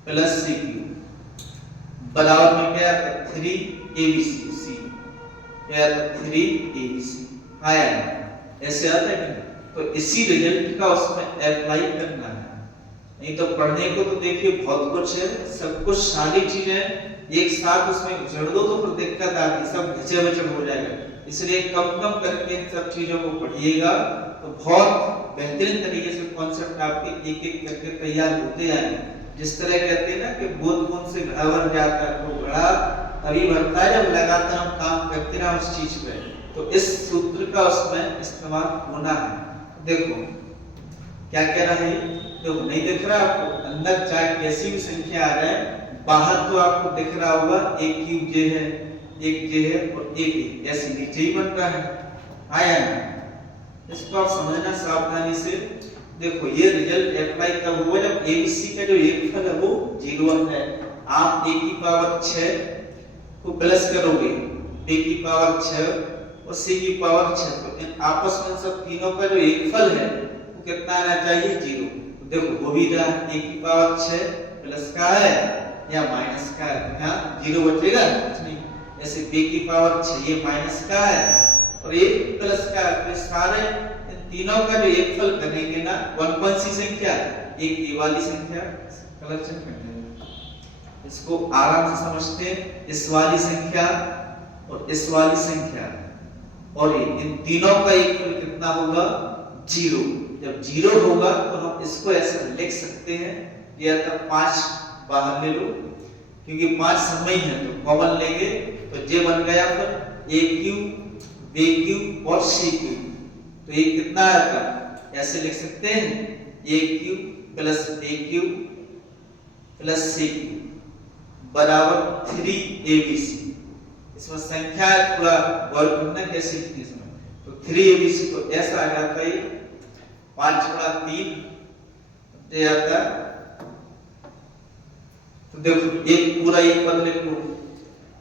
plus c cube बराबर में क्या आता 3abc सी क्या आता 3abc हाँ या नहीं? ऐसे आता है कि तो इसी रिजल्ट का उसमें अप्लाई करना है। नहीं तो पढ़ने को तो देखिए बहुत कुछ है, सब कुछ सारी चीजें एक साथ उसमें जोड़ दो तो फिर दिक्कत आती, सब घिचे बचड़ हो जाएगा। इसलिए कम कम करके इन सब चीजों को पढ़िएगा तो बहुत बेहतरीन तरीके से कॉन्सेप्ट आपके एक एक करके तैयार होते जाएंगे। जिस तरह कहते हैं ना कि बूंद बूंद से घड़ा भर जाता है, तो घड़ा तभी भरता है जब लगातार हम काम करते रहे उस चीज पे। तो इस सूत्र का उसमें इस्तेमाल होना है। देखो क्या कह रहा है, देखो नहीं दिख रहा आपको, अंदर चाहे कैसी भी संख्या आ जाए बाहर तो आपको दिख रहा होगा एक क्यूब जे है, एक जे है और एक ऐसे नीचे ही बन रहा है आया ना। इसको आप समझना सावधानी से। देखो ये रिजल्ट अप्लाई कब हुआ जब abc का जो एक फल है वो 0 है। आप a की पावर 6 को प्लस करोगे, b की पावर 6 और c की पावर 6, तो इन आपस में सब तीनों का जो एक फल है वो कितना आना चाहिए 0। तो देखो हो भी रहा है, a की पावर 6 प्लस का है या माइनस का है, यहाँ 0 बचेगा कुछ नहीं। ऐसे b की पावर 6 ये माइनस का है और ये प्लस का है, तो सारे तीनों का जो एक फल करेंगे ना कौन सी संख्या, एक ये वाली संख्या कलेक्शन करते हैं। इसको आराम से समझते हैं, इस वाली संख्या और इस वाली संख्या और इन तीनों का एक फल कितना होगा 0। जब 0 होगा तो हम इसको ऐसा लिख सकते हैं, ये आता 5 बाहर ले लो क्योंकि 5 समय है तो कॉमन लेंगे तो जे बन गया फिर a क्यूब b क्यूब और c क्यूब। तो ये कितना आता ऐसे लिख सकते हैं a cube plus b cube plus c cube बराबर 3abc। इसमें संख्या थोड़ा गौर करना कैसे लिखते हैं इसमें, तो 3abc तो ऐसा आ जाता है 5 गुणा 3 ये आता। तो देखो एक पूरा एक पद लिख लो,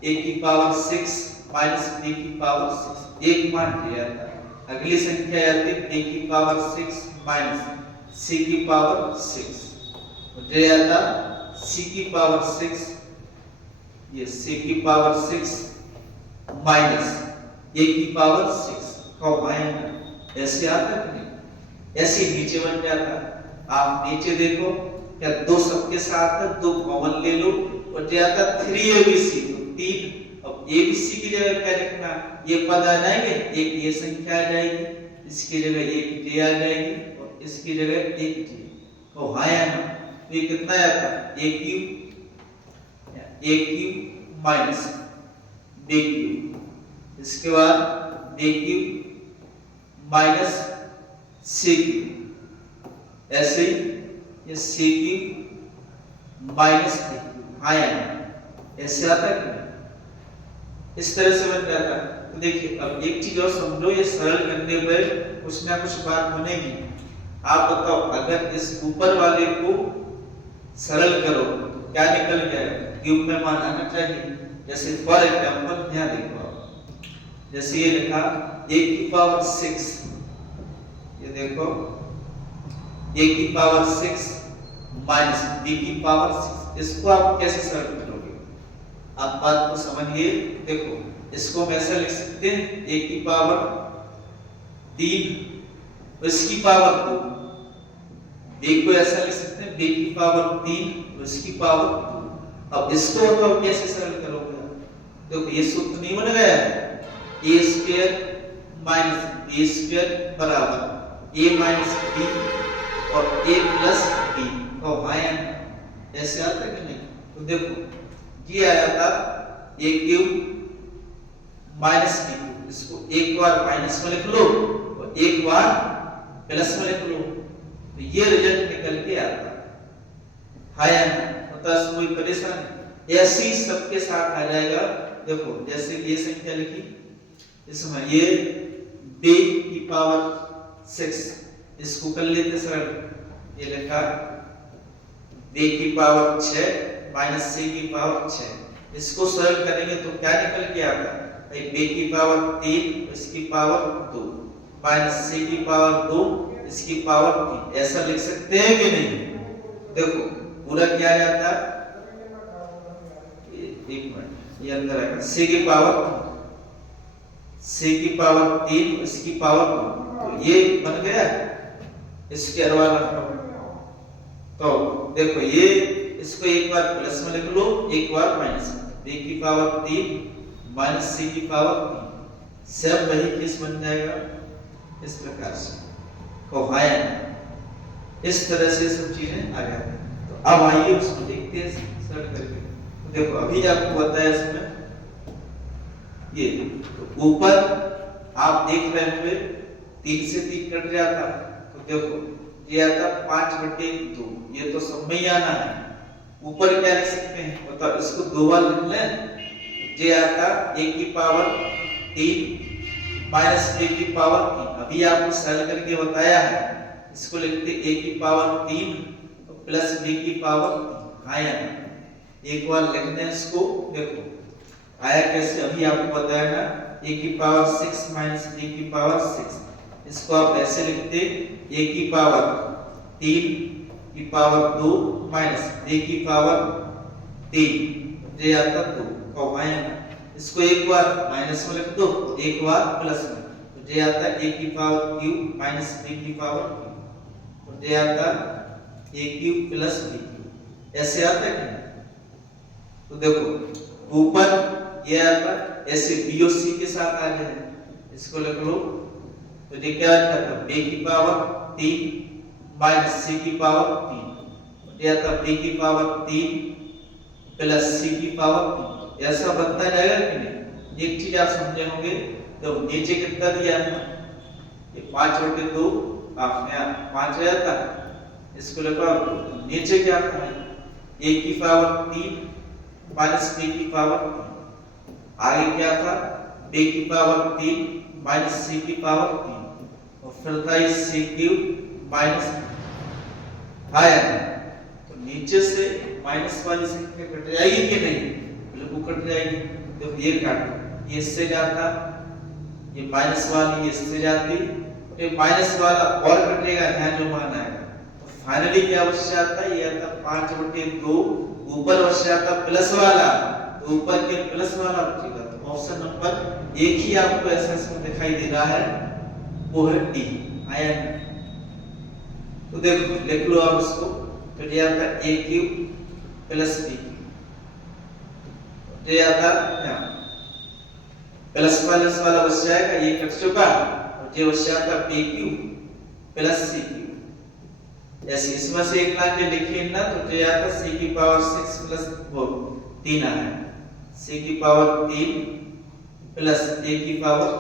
a की पावर 6 माइनस b की पावर 6 एक मान दिया था। अगली संख्या आती है a की पावर 6 माइनस c की पावर 6, मुझे आता c की पावर 6 ये c की पावर 6 माइनस a की पावर 6 कब आएगा ऐसे आता है नहीं, ऐसे नीचे बन जाता। आप नीचे देखो क्या दो सबके साथ है, दो कॉमन ले लो और जो आता 3abc तो 3। अब abc की जगह क्या लिखना, ये पद आ जाएंगे, एक ये संख्या आ जाएगी, इसकी जगह एक जे आ जाएगी और इसकी जगह एक जे। तो हाँ या ना, तो ये कितना आता a cube minus b cube, इसके बाद b cube minus c cube, ऐसे ही ये c cube minus d cube. हाँ या ना, ऐसे आता है कि इस तरह से बन जाता है। तो देखिए अब एक चीज और समझो, ये सरल करने पर कुछ ना कुछ बात बनेगी। आप बताओ अगर इस ऊपर वाले को सरल करो तो क्या निकल जाएगा, क्यूब में मान आना चाहिए। जैसे फॉर एग्जांपल यहाँ देखो आप, जैसे ये लिखा a की पावर 6, ये देखो a की पावर 6 माइनस b की पावर 6, इसको आप कैसे सरल करोगे आप बात को समझिए। देखो इसको हम ऐसा लिख सकते हैं a की पावर 3 इसकी पावर 2, b को ऐसा लिख सकते हैं b की पावर 3 इसकी पावर 2। अब इसको तो कैसे सरल करोगे, देखो ये सूत्र नहीं बन गया a square minus b square बराबर a माइनस b और a प्लस b। तो भाई ऐसे आता है कि नहीं, तो देखो ये आया था a cube minus b cube, इसको एक बार माइनस में लिख लो और एक बार प्लस में लिख लो, तो ये रिजल्ट निकल के आता है ना, होता है कोई परेशानी। ऐसे ही सबके साथ आ जाएगा। देखो जैसे ये संख्या लिखी, इसमें ये b की पावर 6, इसको कर लेते सरल, ये लिखा b की पावर 6 माइनस c की पावर 6, इसको सरल करेंगे तो क्या निकल के आता है b की पावर 3 इसकी पावर 2 माइनस c की पावर 2 इसकी पावर 3। ऐसा लिख सकते हैं कि नहीं, देखो पूरा क्या जाता एक मिनट, ये अंदर आएगा c की पावर 3 इसकी पावर 2, तो ये बन गया स्क्वायर वाला। तो देखो ये इसको एक बार प्लस में लिख लो, एक बार माइनस में, b की पावर 3 माइनस c की पावर 3, सब वही केस बन जाएगा इस प्रकार से। कोहायन इस तरह से सब चीजें आ जाती हैं। तो अब आइए उसको देखते हैं सर्च करके। तो देखो अभी आपको बताया इसमें ये, तो ऊपर आप देख रहे होंगे 3 से 3 कट जाता, तो देखो ये आता 5/2, ये तो सब में ही आना है। ऊपर क्या लिख सकते हैं बताओ, इसको दो बार लिख लें, ये आता a की पावर 3 माइनस a की पावर 3, अभी आपको सरल करके बताया है, इसको लिखते a की पावर 3 प्लस b की पावर 3। हाँ या एक बार लिखने इसको, देखो आया कैसे, अभी आपको बताया ना, a की पावर 6 माइनस b की पावर 6, इसको आप ऐसे लिखते a की पावर 3 की पावर 2 माइनस a की पावर 3, ये आता 2। इसको एक बार माइनस में लिख दो, एक बार प्लस में, तो ये आता a की पावर क्यूब माइनस b की पावर क्यूब, तो ये आता a cube plus b cube, ऐसे आता है क्या? तो देखो ऊपर ये आता ऐसे b और c के साथ आ जाए, इसको लिख लो, तो ये क्या आता b की पावर 3 माइनस c की पावर 3, ये आता b की पावर 3 प्लस c की पावर 3, ऐसा बनता जाएगा कि नहीं? एक चीज आप समझे होंगे, तो नीचे कितना दिया है, ये 5/2, आपने 5 आया था, इसको लिखो नीचे क्या था, a की पावर 3 माइनस b की पावर 3, आगे क्या था b की पावर 3 माइनस c की पावर 3, और फिर था c क्यूब माइनस, आया तो नीचे से माइनस वाली संख्या कट जाएगी कि नहीं? बिल्कुल कट जाएगी। देखो ये काट, ये इससे जाता, ये माइनस वाली इससे जाती, ये माइनस वाला और कटेगा, यहाँ जो मान आएगा, तो फाइनली क्या बच जाता है, ये आता 5/2, ऊपर बच जाता प्लस वाला, तो ऊपर के प्लस वाला बचेगा, तो ऑप्शन नंबर एक ही आपको ऐसा इसमें दिखाई दे रहा है, वो है डी। आया तो देखो लिख लो आप इसको, तो ये आता a cube plus b cube, ये आता यहाँ प्लस माइनस वाला बच जाएगा, ये कट चुका, और ये बच जाता b cube plus c cube, ऐसे इसमें से एक ना जो लिखिए ना, तो ये आता c की पावर 6 प्लस 3 आया, c की पावर 3 प्लस a की पावर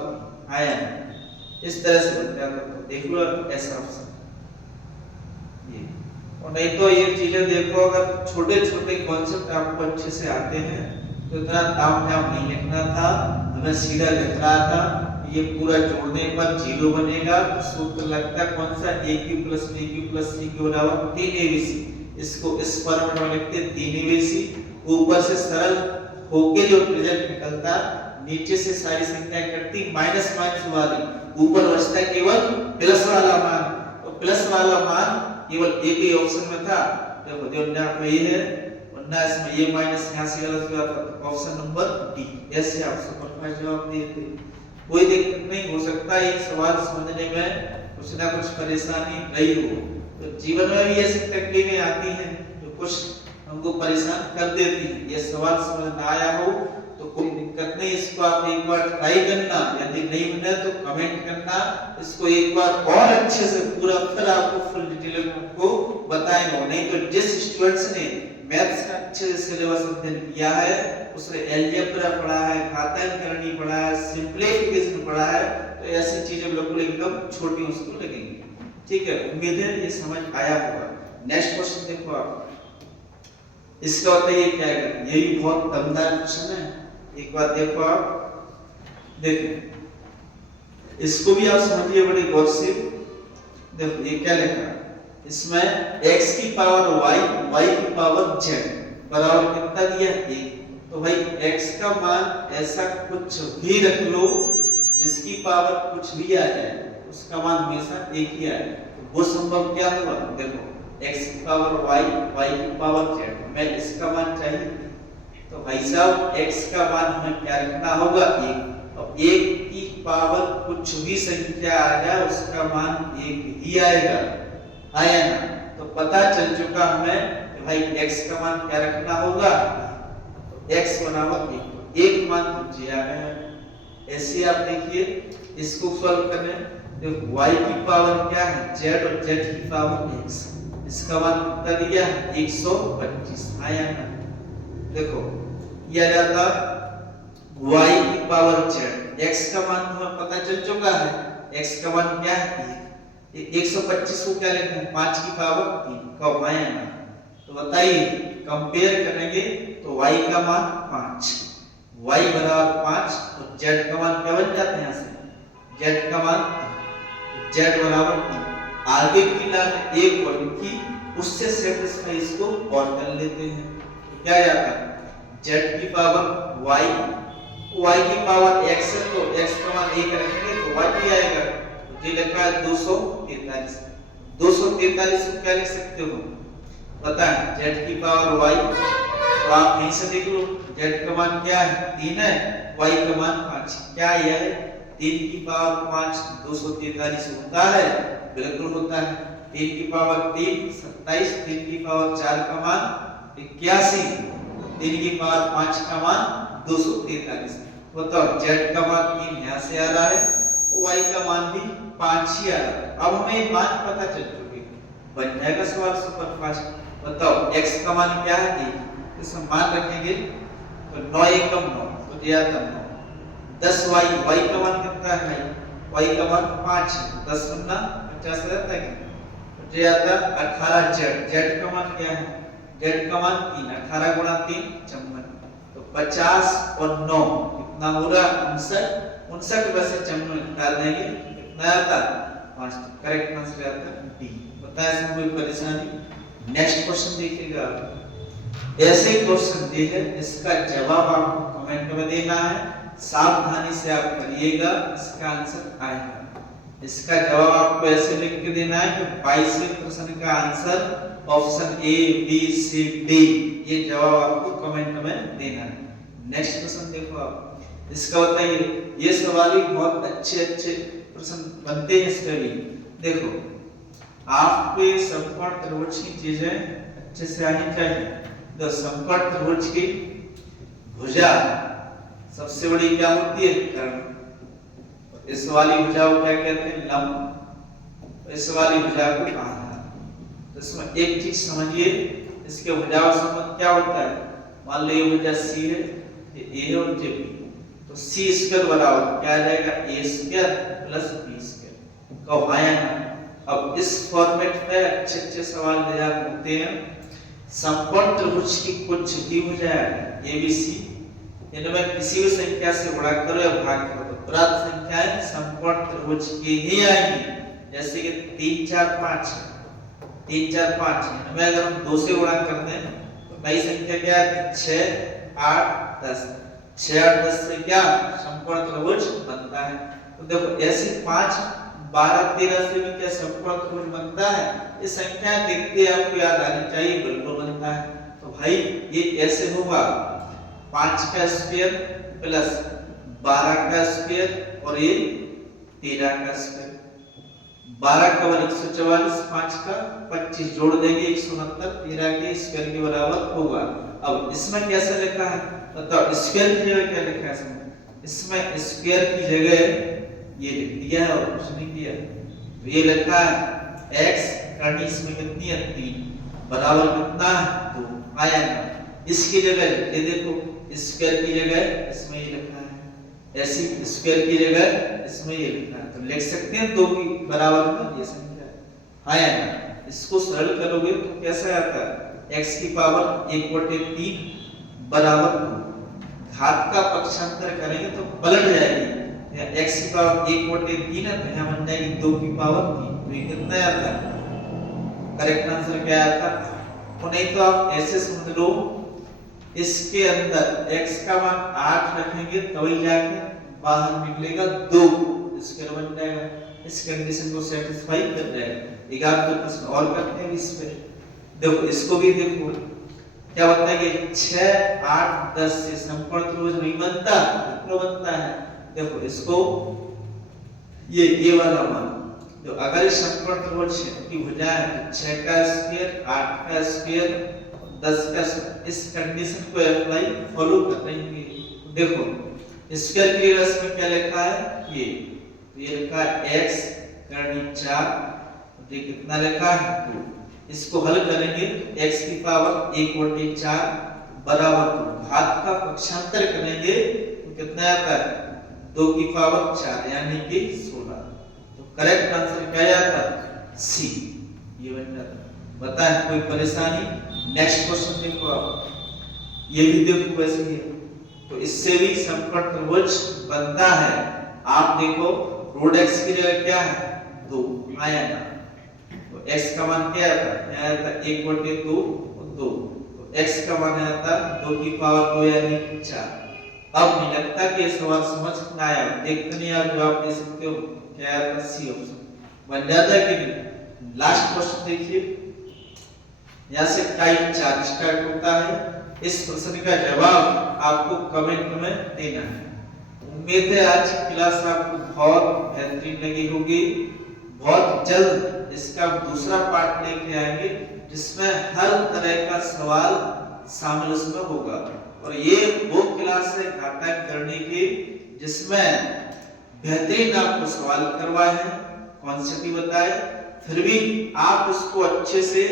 आया, इस तरह से बन जाता। तो देख लो ऐसा ऑप्शन ये, और नहीं तो ये चीजें देखो, अगर छोटे छोटे कॉन्सेप्ट आपको अच्छे से आते हैं तो इतना ताम झाम नहीं लिखना था, हमें सीधा लिख रहा था, ये पूरा जोड़ने पर 0 बनेगा, तो सूत्र लगता कौन सा, a cube plus b cube plus c के बराबर 3abc, इसको इस फॉर्मेट में लिखते 3abc, ऊपर से सरल होके जो रिजल्ट निकलता, नीचे से सारी संख्याएं कटती, माइनस माइनस वाली, ऊपर बचता केवल प्लस वाला मान, तो प्लस वाला मान केवल एक ही ऑप्शन में था, देखो जो यहाँ ये है, वरना इसमें ये माइनस यहाँ से गलत हुआ था, तो ऑप्शन नंबर डी, ऐसे आप सुपर जवाब दिए थे। कोई दिक्कत नहीं, हो सकता है एक सवाल समझने में कुछ ना कुछ परेशानी रही हो, तो जीवन में भी ऐसी तकलीफें आती हैं जो कुछ हमको परेशान कर देती हैं, ये सवाल समझ ना आया हो तो कोई दिक्कत नहीं, इसको आप एक बार ट्राई करना, यदि नहीं बने तो कमेंट करना, इसको एक बार और अच्छे से पूरा फिर आपको फुल डिटेल में आपको बताएंगे। नहीं तो जिस स्टूडेंट्स ने मैथ्स का अच्छे से सिलेबस अध्ययन किया है, उसने अलजेब्रा पढ़ा है, घातांकरणी पढ़ा है, सिंपलीफिकेशन पढ़ा है, तो ऐसी चीजें बिल्कुल एकदम छोटी उसको लगेंगी। ठीक है, उम्मीद है ये समझ आया होगा। नेक्स्ट क्वेश्चन देखो आप, इसका बताइए क्या है, ये भी बहुत दमदार क्वेश्चन है, एक बार देखो आप, देखो इसको भी आप समझिए बड़े गौर से। देखो ये क्या लिखा है, इसमें x की पावर y, y की पावर z बराबर कितना दिया है, 1, तो भाई x का मान ऐसा कुछ भी रख लो जिसकी पावर कुछ भी आ जाए, उसका मान हमेशा एक ही आए, तो वो संभव क्या हुआ, देखो x की पावर y, y की पावर z, मैं इसका मान चाहिए, तो भाई साहब x का मान हमें क्या रखना होगा 1। अब 1 की पावर कुछ भी संख्या आ जाए उसका मान 1 ही आएगा, आया ना। तो पता चल चुका हमें कि भाई x का मान क्या रखना होगा, तो x बराबर 1, तो 1 मान तुझे आ गया। ऐसे आप देखिए इसको सॉल्व करने, तो y की पावर क्या है z और z की पावर x, इसका मान कितना दिया 125 आया ना। देखो ये आ जाता y की पावर z, x का मान हमें पता चल चुका है, x का मान क्या है 1, 125 को क्या लिखना है 5 की पावर 3 कब आया ना। तो बताइए कंपेयर करेंगे तो y का मान 5, y बराबर 5, तो z का मान क्या बन जाता है यहाँ से z का मान z बराबर 3। आगे की लाइन एक और की उससे सेटिस्फाई इसको और कर लेते हैं, तो क्या जाता है z की पावर y की पावर x है, तो x का मान 1 रखेंगे तो y भी आएगा। तो ये लिखा है 243, 243 को क्या लिख सकते हो पता है z की पावर y, तो आप यहीं से देख लो z का मान क्या है 3 है, y का मान 5, क्या यह है 3 की पावर 5 243 होता है, बिल्कुल होता है। 3 की पावर 3 27, 3 की पावर 4 का मान 81, 3 की पावर 5 का मान 243। बताओ z का मान 3 यहाँ से आ रहा है, y का मान भी 5 ही आ रहा है। अब हमें मान पता चल चुकी है, बन जाएगा सवाल सुपर फास्ट। बताओ x का मान क्या है 1, इसमें मान रखेंगे तो 9 एकम 9, तो दिया था 9, 10y, y का मान कितना है y का मान 5 है, 10 गुना 50 रहता है, तो दिया था 18z, z का मान क्या है z का मान 3, 18 गुना 3 54, तो 50 और 9 कितना हो रहा 59, 59 में से 54 निकाल देंगे कितना आता 5, तो करेक्ट आंसर आता है डी। बताया इसमें कोई परेशानी। नेक्स्ट क्वेश्चन देखिएगा, ऐसे क्वेश्चन दिए है इसका जवाब आपको कमेंट में देना है, सावधानी से आप करिएगा इसका आंसर आएगा। इसका जवाब आपको ऐसे लिख के देना है कि 22वें प्रश्न का answer option A B C D, ये जवाब आपको कमेंट में देना है। नेक्स्ट क्वेश्चन देखो आप, इसका बताइए, ये सवाल भी बहुत अच्छे प्रश्न बनते हैं इसके भी। देखो आपको ये समकोण त्रिभुज की चीजें अच्छे से आनी चाहिए। तो समकोण त्रिभुज की भुजा सबसे बड़ी क्या होती है कर्ण, इस वाली भुजा को क्या कहते हैं लंब, इस वाली भुजा को आधार। तो इसमें एक चीज समझिए, इसके भुजा का संबंध क्या होता है, मान लो ये भुजा सी है, ये ए है और ये बी, तो सी स्क्वायर बराबर क्या आ जाएगा ए स्क्वायर प्लस बी स्क्वायर कब आया ना। अब इस फॉर्मेट में अच्छे सवाल तैयार होते हैं। समकोण त्रिभुज की कुछ भी भुजाएं ए बी सी, इनमें किसी भी संख्या से गुणा करो या भाग करो तो प्राप्त संख्याएं समकोण त्रिभुज की ही आएंगी। जैसे कि 3 4 5 3 4 5, इनमें अगर हम 2 से गुणा करते हैं तो नई संख्या क्या है 6 8 10, 6 8 10 से क्या समकोण त्रिभुज बनता है। तो देखो ऐसे 5 12 13 से भी क्या समकोण त्रिभुज बनता है। ये संख्या देखते आपको याद आनी चाहिए, बिल्कुल बनता है। तो भाई ये ऐसे होगा 5 का स्क्वायर प्लस 12 का स्क्वायर और ये 13 का स्क्वायर, 12 का वर्ग 144, 5 का 25 जोड़ देंगे 169, 13 के स्क्वायर के बराबर होगा। अब इसमें कैसे लिखा है बताओ, स्क्वायर की जगह क्या लिखा है इसमें स्क्वायर की जगह ये लिख दिया है और कुछ नहीं दिया। तो ये लिखा है x कर्ण इसमें कितनी है 3 बराबर कितना है 2 आया ना। इसकी जगह ये देखो स्क्वायर की जगह इसमें ये लिखा है, ऐसी स्क्वायर की जगह इसमें ये लिखा है, तो लिख सकते हैं 2 की बराबर में ये संख्या आया ना। इसको सरल करोगे तो कैसा आता है x की पावर 1/3 बराबर 2, घात का पक्षांतर करेंगे तो पलट जाएगी, x की पावर 1/3 है तो यहाँ बन जाएगी 2 की पावर 3, तो ये कितना आता है करेक्ट आंसर क्या आता है। तो नहीं तो आप ऐसे समझ लो, इसके अंदर x का मान 8 रखेंगे तभी जाके बाहर निकलेगा 2 स्क्वायर बन जाएगा, इस कंडीशन को सेटिस्फाई कर जाएगा। एक आप तो प्रश्न और करते हैं इस पे, देखो इसको भी देखो क्या बताएंगे 6 8 10 से समकोण त्रिभुज नहीं बनता, कितना बनता है? देखो इसको ये वाला मान जो अगर इस समकोण त्रिभुज की भुजा है 6 का स्क्वायर 8 का स्क्वायर 10 का स्क्वायर, इस कंडीशन को अप्लाई फॉलो कर रहे हैं। देखो स्क्वायर की रस में क्या लिखा है ये लिखा है x करनी 4, ये कितना लिखा है 2। इसको हल करेंगे x की पावर 1/4 बराबर 2, घात का पक्षांतर करेंगे तो कितना आता है 2 की पावर 4 यानी कि 16। तो करेक्ट आंसर क्या आता है सी, ये बन जाता है। बताएं कोई परेशानी? नेक्स्ट क्वेश्चन देखो आप, ये भी देखो वैसे ही है। तो इससे भी समकोण त्रिभुज बनता है। आप देखो रूट x की जगह क्या है 2 आया ना, तो x का मान क्या आता है 1/2 2, तो x का मान आता 2 की पावर 2 यानी 4। अब नहीं लगता कि ये सवाल समझ में आया, देखते नहीं आप जवाब दे सकते हो, क्या आता सी ऑप्शन बन जाता है कि नहीं। लास्ट क्वेश्चन देखिए, यहाँ से टाइप 4 स्टार्ट होता है। इस प्रश्न का जवाब आपको कमेंट में देना है। उम्मीद है आज की क्लास आपको बहुत बेहतरीन लगी होगी। बहुत जल्द इसका दूसरा पार्ट लेके आएंगे जिसमें हर तरह का सवाल शामिल उसमें होगा, और ये वो क्लास है घाटा करने की जिसमें बेहतरीन आपको सवाल करवाए हैं, कॉन्सेप्ट भी बताए, फिर भी आप उसको अच्छे से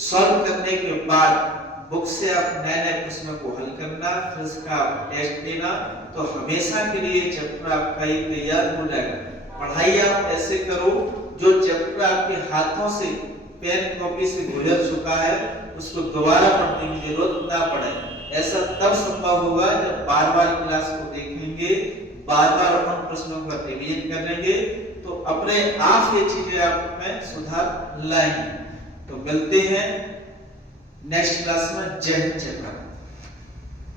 सॉल्व करने के बाद बुक से आप नए प्रश्नों को हल करना, फिर उसका टेस्ट देना, तो हमेशा के लिए चैप्टर आपका ही तैयार हो जाएगा। पढ़ाई आप ऐसे करो जो चैप्टर आपके हाथों से पेन कॉपी से गुजर चुका है उसको दोबारा पढ़ने की जरूरत ना पड़े। ऐसा तब संभव होगा जब बार-बार क्लास को देखेंगे, बार-बार अपन प्रश्नों का रिवीजन करेंगे, तो अपने आप ये चीजें आप में सुधार लाएंगे। तो मिलते हैं नेक्स्ट क्लास में। जय हिंद जय भारत।